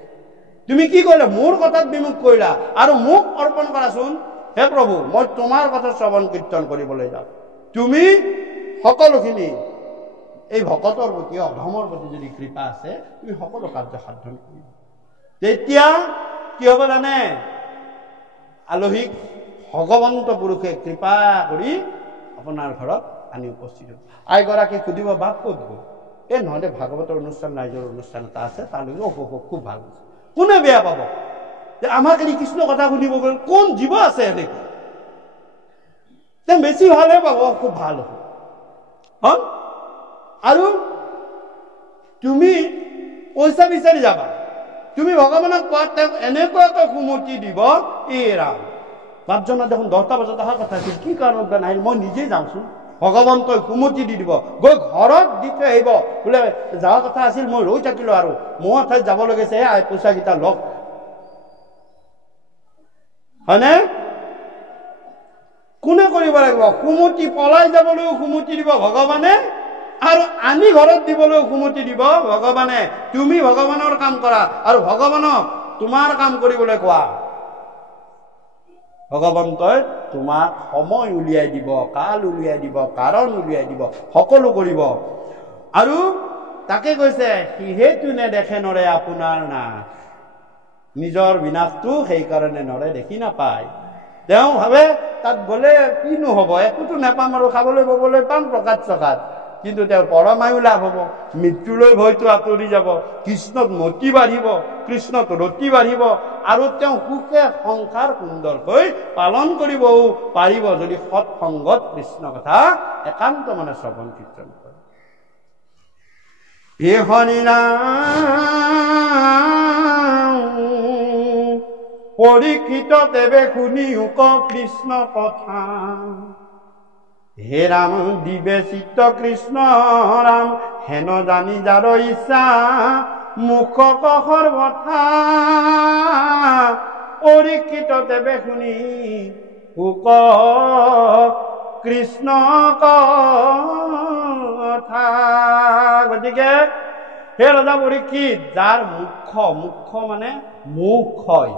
তুমি কি কৰিলা মোৰ কথাত বিমুখ কৰিলা আৰু মোক অৰ্পণ কৰাচোন হে প্ৰভু মই তোমাৰ কথা শ্ৰৱণ কীৰ্তন কৰিবলৈ যাওঁ তুমি সকলোখিনি এই ভকতৰ প্ৰতি অধমৰ প্ৰতি যদি কৃপা আছে তুমি সকলো কাৰ্য সাধন কৰিবা তেতিয়া কি হ'ব জানে আলহীক ভগৱন্ত পুৰুষে কৃপা কৰি আপোনাৰ ঘৰত আনি উপস্থিত হ'ব আইগৰাকীক সুধিব বাপ ক'ত গ'ল নহ'লে ভাগৱতৰ অনুষ্ঠান ৰাইজৰ অনুষ্ঠান এটা আছে তালৈকে খুব ভাল হৈছে কোনে বেয়া পাব যে আমাক এই কৃষ্ণ কথা শুনিব গ'ল কোন জীৱ আছে এনেকে বেছি ভালহে পাব খুব ভাল হ'ব আৰু তুমি পইচা বিচাৰি যাবা তুমি ভগৱানক কোৱাত তেওঁক এনেকুৱাকৈ সুমতি দিব ৰাম বাপজনা দেখোন 10টা বজাত অহা কথা আছিল কি কাৰণত নাহিল মই নিজেই যাওঁচোন ভগৱন্তই সুমতি দি দিব গৈ ঘৰত দি থৈ আহিব বোলে যোৱা কথা আছিল মই ৰৈ থাকিলো আৰু মোৰ ঠাইত যাব লাগিছে পইচাকেইটা লগ হয়নে কোনে কৰিব লাগিব সুমতি পলাই যাবলৈও সুমতি দিব ভগৱানে আৰু আনি ঘৰত দিবলৈও সুমতি দিব ভগৱানে তুমি ভগৱানৰ কাম কৰা আৰু ভগৱানক তোমাৰ কাম কৰিবলৈ কোৱা ভগৱন্তই তোমাক সময় উলিয়াই দিব কাল উলিয়াই দিব কাৰণ উলিয়াই দিব সকলো কৰিব আৰু তাকে কৈছে সিহেতু নেদেখে নৰে আপোনাৰ না নিজৰ বিনাশটো সেইকাৰণে নৰে দেখি নাপায় তেওঁ ভাবে তাত গ'লে কিনো হ'ব একোতো নাপাম আৰু খাবলৈ ববলৈ পাম প্ৰকাশ চকাত কিন্তু তেওঁৰ পৰমায়ু লাভ হ'ব মৃত্যুলৈ ভয়তো আঁতৰি যাব কৃষ্ণত মতি বাঢ়িব কৃষ্ণত ৰতি বাঢ়িব আৰু তেওঁ সুখে সংসাৰ সুন্দৰকৈ পালন কৰিবও পাৰিব যদি সৎসংগত কৃষ্ণ কথা একান্ত মনে শ্ৰৱণ কীৰ্তন কৰে হে হৰি নাম পৰীক্ষিত দেৱে শুনি উক কৃষ্ণ কথা হে ৰাম দিবেচিত কৃষ্ণ ৰাম হেন জানি যাৰ ইচ্ছা মুখ কহৰ কথা পৰীক্ষিত দেৱে শুনি উক কৃষ্ণ কথা গতিকে হে ৰজা পৰীক্ষিত, যাৰ মুখ্য মানে মুখ হয়,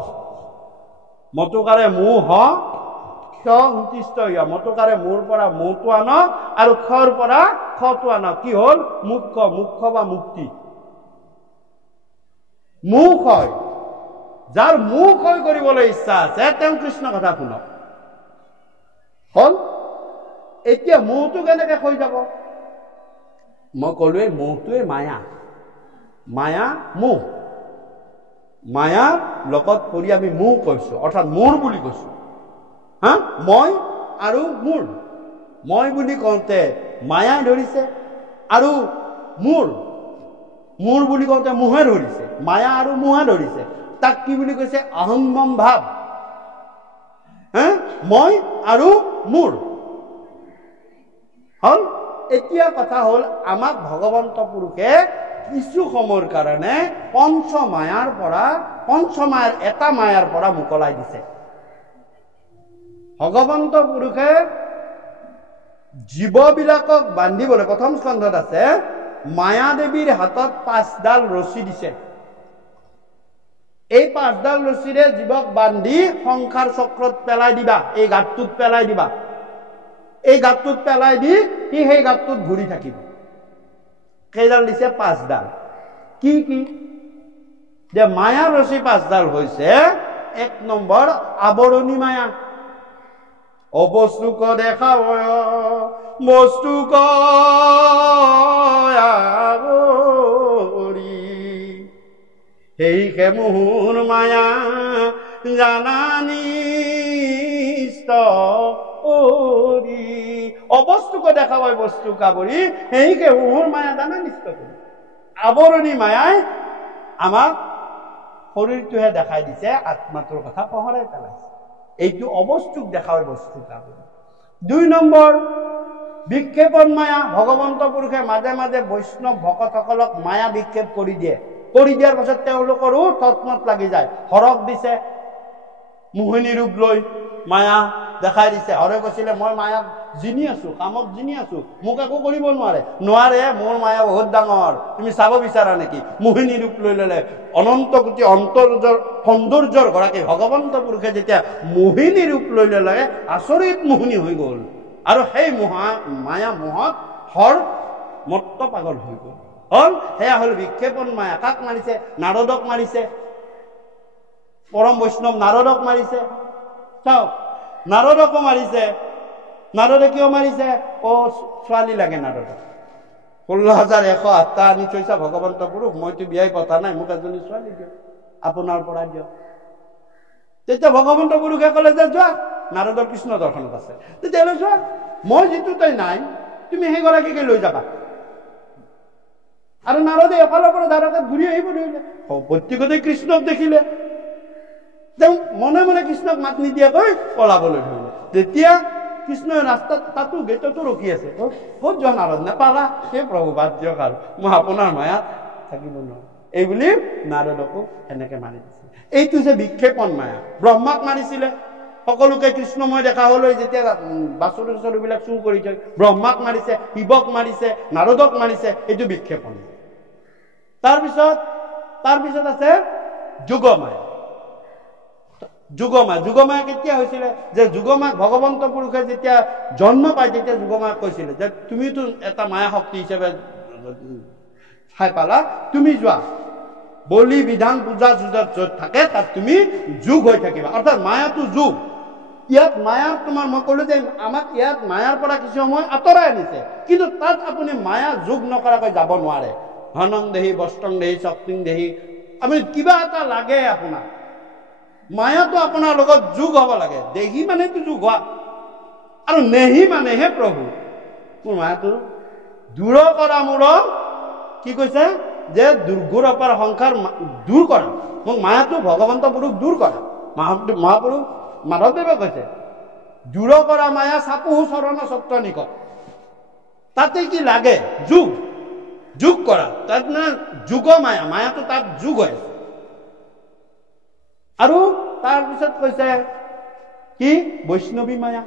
মতুকাৰে মুহ ক্ষিষ্ট মতুকাৰে মোৰ পৰা মৌটো আনক আৰু খৰ পৰা খটো আনক। কি হল? মুখ্য বা মুক্তি। মুখ হয়, যাৰ মুখ হয় কৰিবলৈ ইচ্ছা আছে তেওঁ কৃষ্ণ কথা শুনক। হল? এতিয়া মোহটো কেনেকে হৈ যাব? মই কলোৱে মোহটোৱে মায়া মোহ। মায়াৰ লগত কৰি আমি মোহ কৈছো, অৰ্থাৎ মোৰ বুলি কৈছো। হা, মই আৰু মোৰ। মই বুলি কওঁতে মায়াই ধৰিছে আৰু মোৰ বুলি কওঁতে মোহে ধৰিছে। মায়া আৰু মোহে ধৰিছে। তাক কি বুলি কৈছে? অহংমম ভাৱ। মই আৰু মোৰ। হল? এতিয়া কথা হল, আমাক ভগৱন্ত পুৰুষে কিছু সময়ৰ কাৰণে পঞ্চমায়াৰ এটা মায়াৰ পৰা মোকলাই দিছে। ভগৱন্ত পুৰুষে জীৱবিলাকক বান্ধিবলৈ প্ৰথম স্কন্ধত আছে, মায়া দেৱীৰ হাতত 5ডাল ৰছী দিছে। এই 5ডাল ৰছীৰে জীৱক বান্ধি সংসাৰ চক্ৰত পেলাই দিবা, এই গাঁতটোত পেলাই দিবা। এই গাঁতটোত পেলাই দি সি সেই গাঁতটোত ঘূৰি থাকিব। কেইডাল দিছে? 5ডাল। কি যে মায়াৰ ৰছী 5ডাল হৈছে, 1 নম্বৰ আৱৰণী মায়া। অবস্তুক দেখাব বস্তুক আৱৰি, সেই মোহৰ মায়া জানানি অবস্তুক দেখাব বস্তু কাবৰি, সেই মোহৰ মায়া জানা নিষ্ট কৰি। আৱৰণী মায়াই আমাক শৰীৰটোহে দেখাই দিছে, আত্মাটোৰ কথা পহৰাই পেলাইছে। এইটো অবস্তুক দেখায় বস্তু কাবৰি। 2 নম্বৰ বিক্ষেপণ মায়া। ভগৱন্ত পুৰুষে মাজে মাজে বৈষ্ণৱ ভকতসকলক মায়া বিক্ষেপ কৰি দিয়ে। কৰি দিয়াৰ পাছত তেওঁলোকৰো তৎমত লাগি যায়। হৰক দিছে মোহিনী ৰূপ লৈ মায়া দেখাই দিছে। হৰে কৈছিলে মই মায়াক জিনি আছো, কামত জিনি আছো, মোক একো কৰিব নোৱাৰে, মোৰ মায়া বহুত ডাঙৰ, তুমি চাব বিচাৰা নেকি? মোহিনী ৰূপ লৈ ললে। অনন্ত কোটি সৌন্দৰ্যৰ গৰাকী ভগৱন্ত পুৰুষে যেতিয়া মোহিনী ৰূপ লৈ ললে, আচৰিত মোহিনী হৈ গল। আৰু সেই মায়া মোহত হৰ মত্ত পাগল হৈ গল। সেয়া হল বিক্ষেপণ মায়া। কাক মাৰিছে? নাৰদক মাৰিছে। পৰম বৈষ্ণৱ নাৰদক মাৰিছে। চাওক, নাৰদকো মাৰিছে। নাৰদে কিয় মাৰিছে? ছোৱালী লাগে নাৰদক। 16,108টা আনি থৈছা ভগৱন্ত পুৰুষ, মইতো বিয়াই পতা নাই, মোক এজনী ছোৱালী দিয়ক, আপোনাৰ পৰা দিয়ক। তেতিয়া ভগৱন্ত পুৰুষে কলে যে যোৱা, নাৰদৰ কৃষ্ণ দৰ্শনত আছে, তেতিয়াহ'লে যোৱা, মই যিটো তই নাই, তুমি সেইগৰাকীকে লৈ যাবা। আৰু নাৰদে এফালৰ পৰা দ্বাৰকাত ঘূৰি আহিব ধৰিলে। প্ৰত্যেকতে কৃষ্ণক দেখিলে, তেওঁ মনে মনে কৃষ্ণক মাত নিদিয়াকৈ পলাবলৈ ধৰিলে। তেতিয়া কৃষ্ণই ৰাস্তাত তাতো গেটতো ৰখি আছে। ক'ত যোৱা নাৰদ? নেপালা? সেই প্ৰভু বাদ দিয়ক, আৰু মই আপোনাৰ মায়াত থাকিব নোৱাৰো, এই বুলি নাৰদকো এনেকে মাৰি দিছিল। এইটো যে বিক্ষেপণ মায়া। ব্ৰহ্মাক মাৰিছিলে, সকলোকে কৃষ্ণময় দেখা হলৈ যেতিয়া বাছুৰ বিলাক চুৰ কৰি থয়, ব্ৰহ্মাক মাৰিছে, শিৱক মাৰিছে, নাৰদক মাৰিছে, এইটো বিক্ষেপণ। তাৰপিছত আছে যোগমায়া। যোগমায়া কেতিয়া হৈছিলে? যে যোগমায়াক ভগৱন্ত পুৰুষে যেতিয়া জন্ম পায়, তেতিয়া যোগমায়াক কৈছিলে যে তুমিতো এটা মায়া শক্তি হিচাপে ঠাই পালা, তুমি যোৱা বলি বিধান পূজা য'ত থাকে তাত তুমি যোগ হৈ থাকিবা। অৰ্থাৎ মায়াটো যোগ। ইয়াত মায়া তোমাৰ, মই কলো যে আমাক ইয়াত মায়াৰ পৰা কিছু সময় আঁতৰাই আনিছে, কিন্তু তাত আপুনি মায়া যোগ নকৰাকৈ যাব নোৱাৰে। ধনং দেহি, বস্ত্ৰং দেহি, শক্তিং দেহি, আপুনি কিবা এটা লাগে আপোনাক, মায়াটো আপোনাৰ লগত যোগ হব লাগে। দেহি মানেতো যোগ হোৱা, আৰু নেহি মানেহে প্ৰভু। মোৰ মায়াটো দূৰ কৰা, মোৰ কি কৈছে যে দুৰ্ঘোৰ অপাৰ সংসাৰ দূৰ কৰা, মোক মায়াটো ভগৱন্ত পুৰুষ দূৰ কৰা। মহাপুৰুষ মাধৱদেৱে কৈছে দূৰ কৰা মায়া চাপুহু চৰণ সত্ৰ নিক। তাতে কি লাগে? যোগ কৰা। তাত মানে যোগ মায়া, মায়াটো তাত যোগ হয়। আৰু তাৰপিছত কৈছে কি? বৈষ্ণৱী মায়া।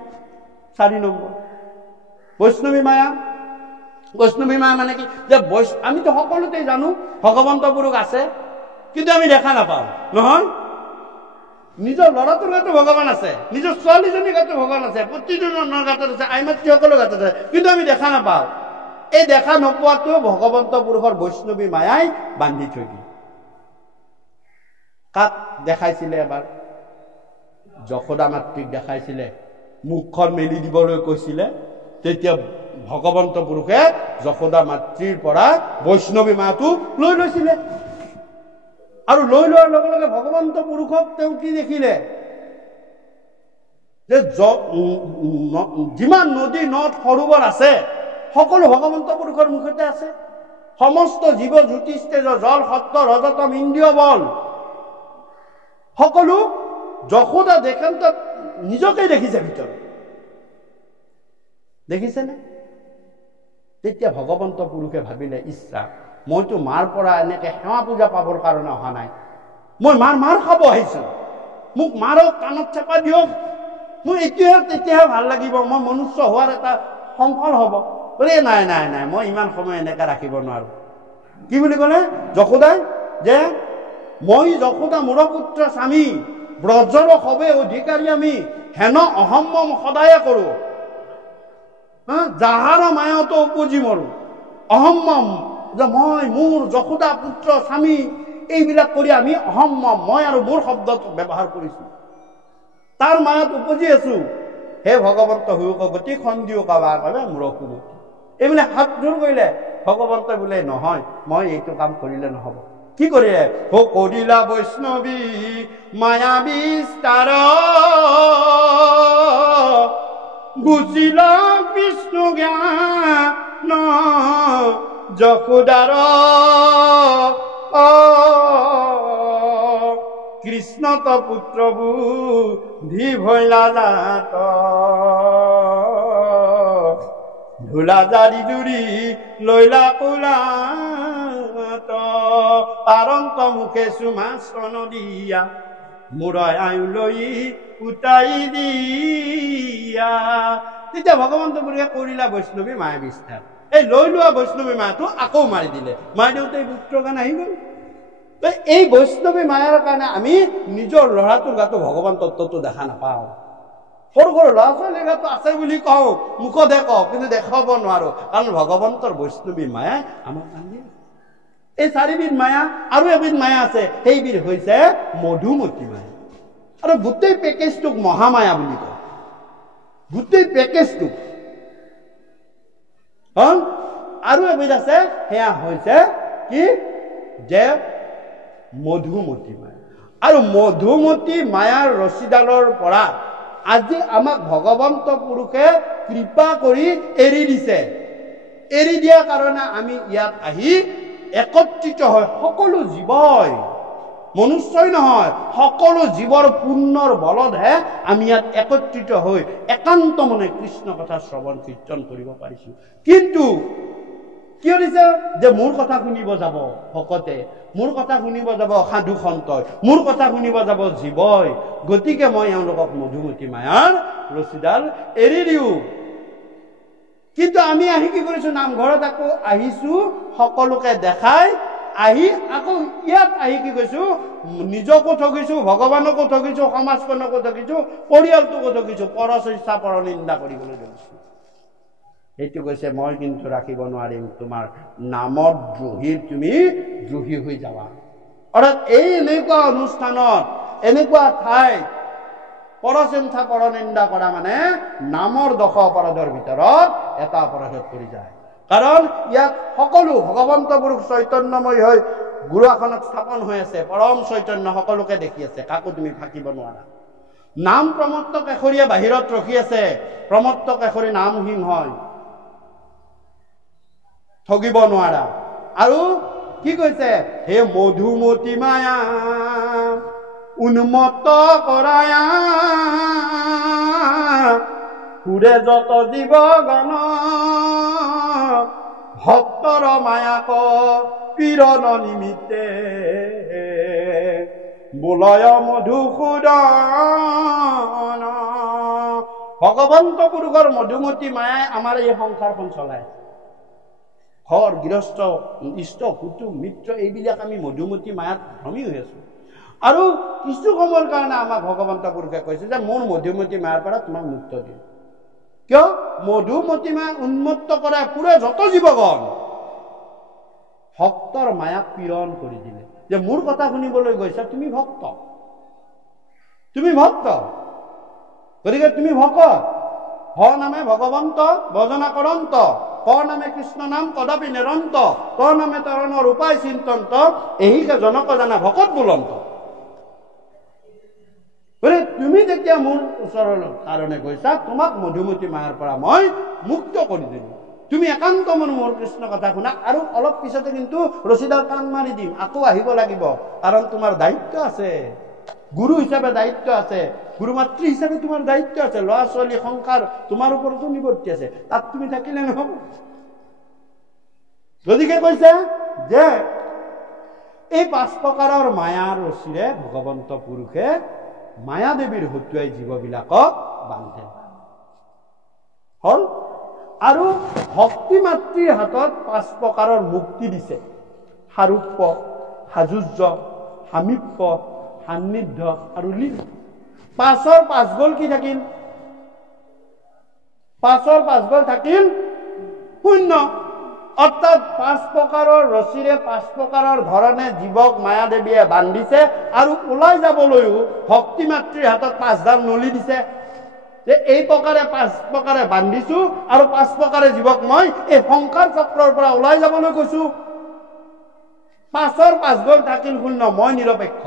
4 নম্বৰ বৈষ্ণৱী মায়া। বৈষ্ণৱী মা মানে কি যে আমিতো সকলোতে জানো ভগৱন্ত পুৰুষ আছে, কিন্তু আমি দেখা নাপাওঁ নহয়। নিজৰ ল'ৰাটোৰ গাতো ভগৱান আছে, নিজৰ ছোৱালীজনীৰ গাতো ভগৱান আছে, প্ৰতিজনৰ গাতত আছে, আই মাতৃসকলৰ গাতত আছে, কিন্তু আমি দেখা নাপাওঁ। এই দেখা নোপোৱাটো ভগৱন্ত পুৰুষৰ বৈষ্ণৱী মায়াই বান্ধি থৈ দিয়ে। কাক দেখাইছিলে এবাৰ? যশোদা মাতৃক দেখাইছিলে, মুখখন মেলি দিবলৈ কৈছিলে। তেতিয়া ভগৱন্ত পুৰুষে যশোদা মাতৃৰ পৰা বৈষ্ণৱী মাটো লৈ লৈছিলে। আৰু লৈ লোৱাৰ লগে লগে ভগৱন্ত পুৰুষক তেওঁ কি দেখিলে? যে যিমান নদী নদ সৰোবৰ আছে সকলো ভগৱন্ত পুৰুষৰ মুখতে আছে। সমস্ত জীৱ জ্যোতিষ্টেজ জল সত্য ৰজতম ইন্দ্ৰিয় বল সকলো যশোদা দেখেন তাত নিজকে দেখিছে ভিতৰত। দেখিছেনে? তেতিয়া ভগৱন্ত পুৰুষে ভাবিলে, ইচ্ছা মইতো মাৰ পৰা এনেকে সেৱা পূজা পাবৰ কাৰণে অহা নাই, মই মাৰ খাব আহিছো, মোক মাৰক কাণত চেপা দিয়ক, মোৰ এতিয়াহে তেতিয়াহে ভাল লাগিব, মই মনুষ্য হোৱাৰ এটা সংকল হ'ব। বোলে নাই নাই নাই, মই ইমান সময় এনেকে ৰাখিব নোৱাৰো। কি বুলি ক'লে যশোদাই? যে মই যশোদা মোৰ পুত্ৰ স্বামী, ব্ৰজৰ সবে অধিকাৰী আমি, হেন অহম্মম সদায়ে কৰো, যাহাৰ মায়াতো উপজি মৰো। অহম্মম, যে মই মোৰ যশোদা পুত্ৰ স্বামী এইবিলাক কৰি আমি অহম্মম, মই আৰু মোৰ শব্দটো ব্যৱহাৰ কৰিছো, তাৰ মায়াত উপজি আছো। হে ভগৱন্ত হুক গতি খন্দিও কাবাৰ বাবে মূৰকো গতি। এইবিলাক হাত জোৰ কৰিলে। ভগৱন্ত বোলে নহয়, মই এইটো কাম কৰিলে নহব। কি কৰিলে? কৰিলা বৈষ্ণৱী মায়া বিস্তাৰ, বুজিলা বিষ্ণু জ্ঞান যশোদাৰ, কৃষ্ণত পুত্ৰ বুদ্ধি ভৈলা জাত, ধুলা জাৰি জুৰি লৈলা কোলাত, পাৰন্ত মুখে চুমাচন দিয়া, মূৰাই আয়ু লৈ উটাই দিয়া। তেতিয়া ভগৱন্ত পুৰুষে কৰিলা বৈষ্ণৱী মায়া বিস্তাৰ, এই লৈ লোৱা বৈষ্ণৱী মায়াটো আকৌ মাৰি দিলে। মাৰি দিওঁতে এই পুত্ৰ গান আহি গ'ল। এই বৈষ্ণৱী মায়াৰ কাৰণে আমি নিজৰ ল'ৰাটোৰ গাতো ভগৱান তত্ত্বটো দেখা নাপাওঁ। সৰু সৰু ল'ৰা ছোৱালীৰ গাতো আছে বুলি কওঁ, মুখতে কওঁ, কিন্তু দেখাব নোৱাৰো, কাৰণ ভগৱন্তৰ বৈষ্ণৱী মায়াই আমাক বান্ধি আছে। এই চাৰিবিধ মায়া, আৰু এবিধ মায়া আছে, সেইবিধ হৈছে মধুমতী মায়া। আৰু গোটেই পেকেজটোক মহামায়া বুলি কয়, গোটেই পেকেজটোক। আৰু এবিধ আছে, সেয়া হৈছে কি? যে মধুমতী মায়া। আৰু মধুমতী মায়াৰ ৰছীডালৰ পৰা আজি আমাক ভগৱন্ত পুৰুষে কৃপা কৰি এৰি দিছে। এৰি দিয়াৰ কাৰণে আমি ইয়াত আহি একত্ৰিত হয়, সকলো জীৱই, মনুষ্যই নহয়, সকলো জীৱৰ পুণ্যৰ বলতহে আমি ইয়াত একত্ৰিত হৈ একান্ত মনে কৃষ্ণ কথা শ্ৰৱণ কীৰ্তন কৰিব পাৰিছো। কিন্তু কিয় দিছে? যে মোৰ কথা শুনিব যাব ভকতে, মোৰ কথা শুনিব যাব সাধু সন্তই, মোৰ কথা শুনিব যাব জীৱই, গতিকে মই এওঁলোকক মধুমতী মায়াৰ ৰছীডাল এৰি দিওঁ। কিন্তু আমি আহি কি কৰিছো? নামঘৰত আকৌ আহিছো সকলোকে দেখাই, আহি আকৌ ইয়াত আহি কি কৈছো? নিজকো ঠগিছো, ভগৱানকো ঠগিছো, সমাজখনকো ঠগিছো, পৰিয়ালটোকো ঠগিছো, পৰচৰ্চা পৰনিন্দা কৰিবলৈ ধৰিছো। সেইটো কৈছে মই কিন্তু ৰাখিব নোৱাৰিম, তোমাৰ নামত দ্ৰোহীৰ তুমি দ্ৰোহী হৈ যাবা। অৰ্থাৎ এই এনেকুৱা অনুষ্ঠানত, এনেকুৱা ঠাইত পৰচৰ্চা পৰনিন্দা কৰা মানে নামৰ দশ অপৰাধৰ ভিতৰত এটা অপৰাধত পৰি যায়। কাৰণ ইয়াত সকলো ভগৱন্ত পুৰুষ চৈতন্যময় হৈ গুৰু আসনত স্থাপন হৈ আছে, পৰম চৈতন্য সকলোকে দেখি আছে, কাকো তুমি ফাঁকিব নোৱাৰা। নাম প্ৰমত্ত কেশৰীয়ে বাহিৰত ৰখি আছে, প্ৰমত্ত কেশৰী নামহীন হয়, ঠগিব নোৱাৰা। আৰু কি কৈছে? হে মধুমতী মায়া উন্মত্ত কৰায়া, সুৰে যত জীৱ গণ, ভক্তৰ মায়াক পীড়ন নিমিত্তে, বোলয় মধুসূদন। ভগৱন্ত পুৰুষৰ মধুমতী মায়াই আমাৰ এই সংসাৰখন চলায়। ঘৰ গৃহস্থ ইষ্ট কুটুম মিত্ৰ এইবিলাক আমি মধুমতী মায়াত ভ্ৰমি হৈ আছো আৰু কিছু সময়ৰ কাৰণে আমাক ভগৱন্ত পুৰুষে কৈছে যে মোৰ মধুমতী মায়াৰ পৰা তোমাক মুক্ত দিম কিয় মধুমতী মায়া উন্মত্ত কৰা পুৰে যত জীৱগণ ভক্তৰ মায়াক পীড়ন কৰি দিলে যে মোৰ কথা শুনিবলৈ গৈছা তুমি ভক্ত গতিকে তুমি ভকত হ নামে ভগৱন্ত ভজনা কৰন্ত ক নামে কৃষ্ণ নাম কদাপি নিৰন্ত ত নামে তৰণৰ উপায় চিন্তন্ত এহিকে জনক জানা ভকত বুলন্ত তুমি যেতিয়া মোৰ ওচৰৰ কাৰণে গৈছা তোমাক মধুমতী মায়াৰ পৰা মই মুক্ত কৰি দিলো তুমি একান্ত মোৰ কৃষ্ণ কথা শুনা আৰু অলপ পিছতে কিন্তু ৰছীডাল টান মাৰি দিম আকৌ আহিব লাগিব কাৰণ তোমাৰ দায়িত্ব আছে গুৰু হিচাপে দায়িত্ব আছে গুৰু মাতৃ হিচাপে তোমাৰ দায়িত্ব আছে ল'ৰা ছোৱালী সংসাৰ তোমাৰ ওপৰতো নিবৰ্তি আছে তাত তুমি থাকিলে নহব গতিকে কৈছে যে এই 5 প্ৰকাৰৰ মায়াৰ ৰছীৰে ভগৱন্ত পুৰুষে মায়া দেৱীৰ হতুৱাই জীৱবিলাকক বান্ধে হল আৰু ভক্তি মাতৃৰ হাতত 5 প্ৰকাৰৰ মুক্তি দিছে সাৰূপ্য সাজুজ্য সামীপ্য সান্নিধ্য আৰু লীন 5ৰ 5 গল কি থাকিল 5ৰ 5 গল থাকিল শূন্য অৰ্থাৎ 5 প্ৰকাৰৰ ৰছীৰে 5 প্ৰকাৰৰ ধৰণে জীৱক মায়া দেৱীয়ে বান্ধিছে আৰু ওলাই যাবলৈও ভক্তি মাতৃৰ হাতত 5ডাল নলি দিছে যে এই প্ৰকাৰে 5 প্ৰকাৰে বান্ধিছো আৰু 5 প্ৰকাৰে জীৱক মই এই সংসাৰ চক্ৰৰ পৰা ওলাই যাবলৈ কৈছো 5ৰ 5 গল থাকিল শূন্য মই নিৰপেক্ষ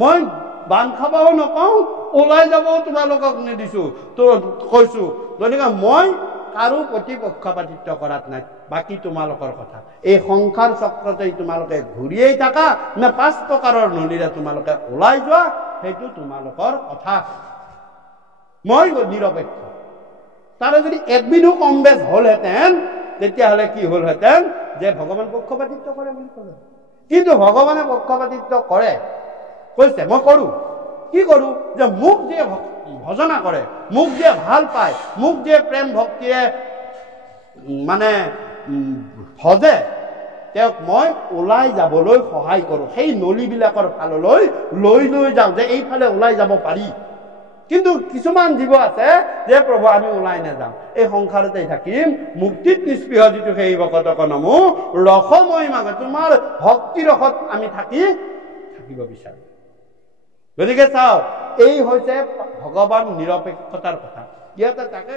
মই বান খাবও নকওঁ ওলাই যাবও তোমালোকক নিদিছো তো কৈছো গতিকে মই কাৰো প্ৰতিপক্ষপাতিত্ব কৰাত নাই বাকি তোমালোকৰ কথা এই সংসাৰ চক্ৰতেই তোমালোকে ঘূৰিয়েই থাকা নে 5 প্ৰকাৰৰ নলীৰে তোমালোকে ওলাই যোৱা সেইটো তোমালোকৰ কথা মই নিৰপেক্ষ তাৰে যদি একবিধো কম বেছ হলহেঁতেন তেতিয়াহ'লে কি হলহেঁতেন যে ভগৱান পক্ষপাতিত্ব কৰে বুলি ক'লে কিন্তু ভগৱানে পক্ষপাতিত্ব কৰে কৈছে মই কৰো কি কৰো যে মোক যে ভজনা কৰে মোক যে ভাল পায় মোক যে প্ৰেম ভক্তিৰে মানে ভজে তেওঁক মই ওলাই যাবলৈ সহায় কৰো সেই নলীবিলাকৰ ফাললৈ লৈ যাওঁ যে এইফালে ওলাই যাব পাৰি কিন্তু কিছুমান জীৱ আছে যে প্ৰভু আমি ওলাই নাযাওঁ এই সংসাৰতে থাকিম মুক্তিত নিস্পৃহ যিটো সেই ভকতক নমো ৰসময় মাগে তোমাৰ ভক্তি ৰসত আমি থাকিব বিচাৰো গতিকে চাও এই হৈছে ভগৱান নিৰপেক্ষতাৰ কথা ইয়াতে তাকে